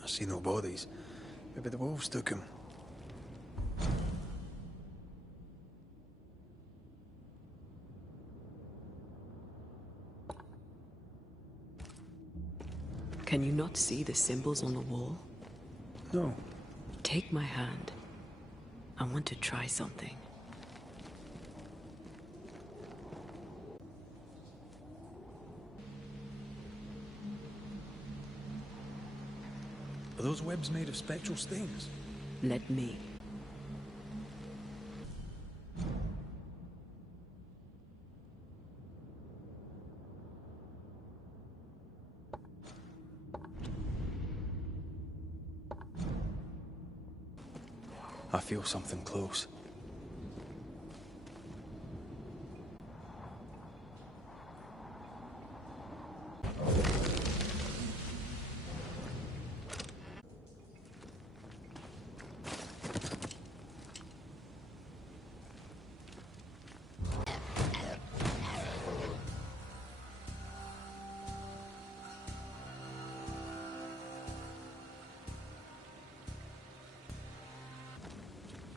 I see no bodies. Maybe the wolves took him. Can you not see the symbols on the wall? No. Take my hand. I want to try something. Are those webs made of spectral stains? Let me. I feel something close.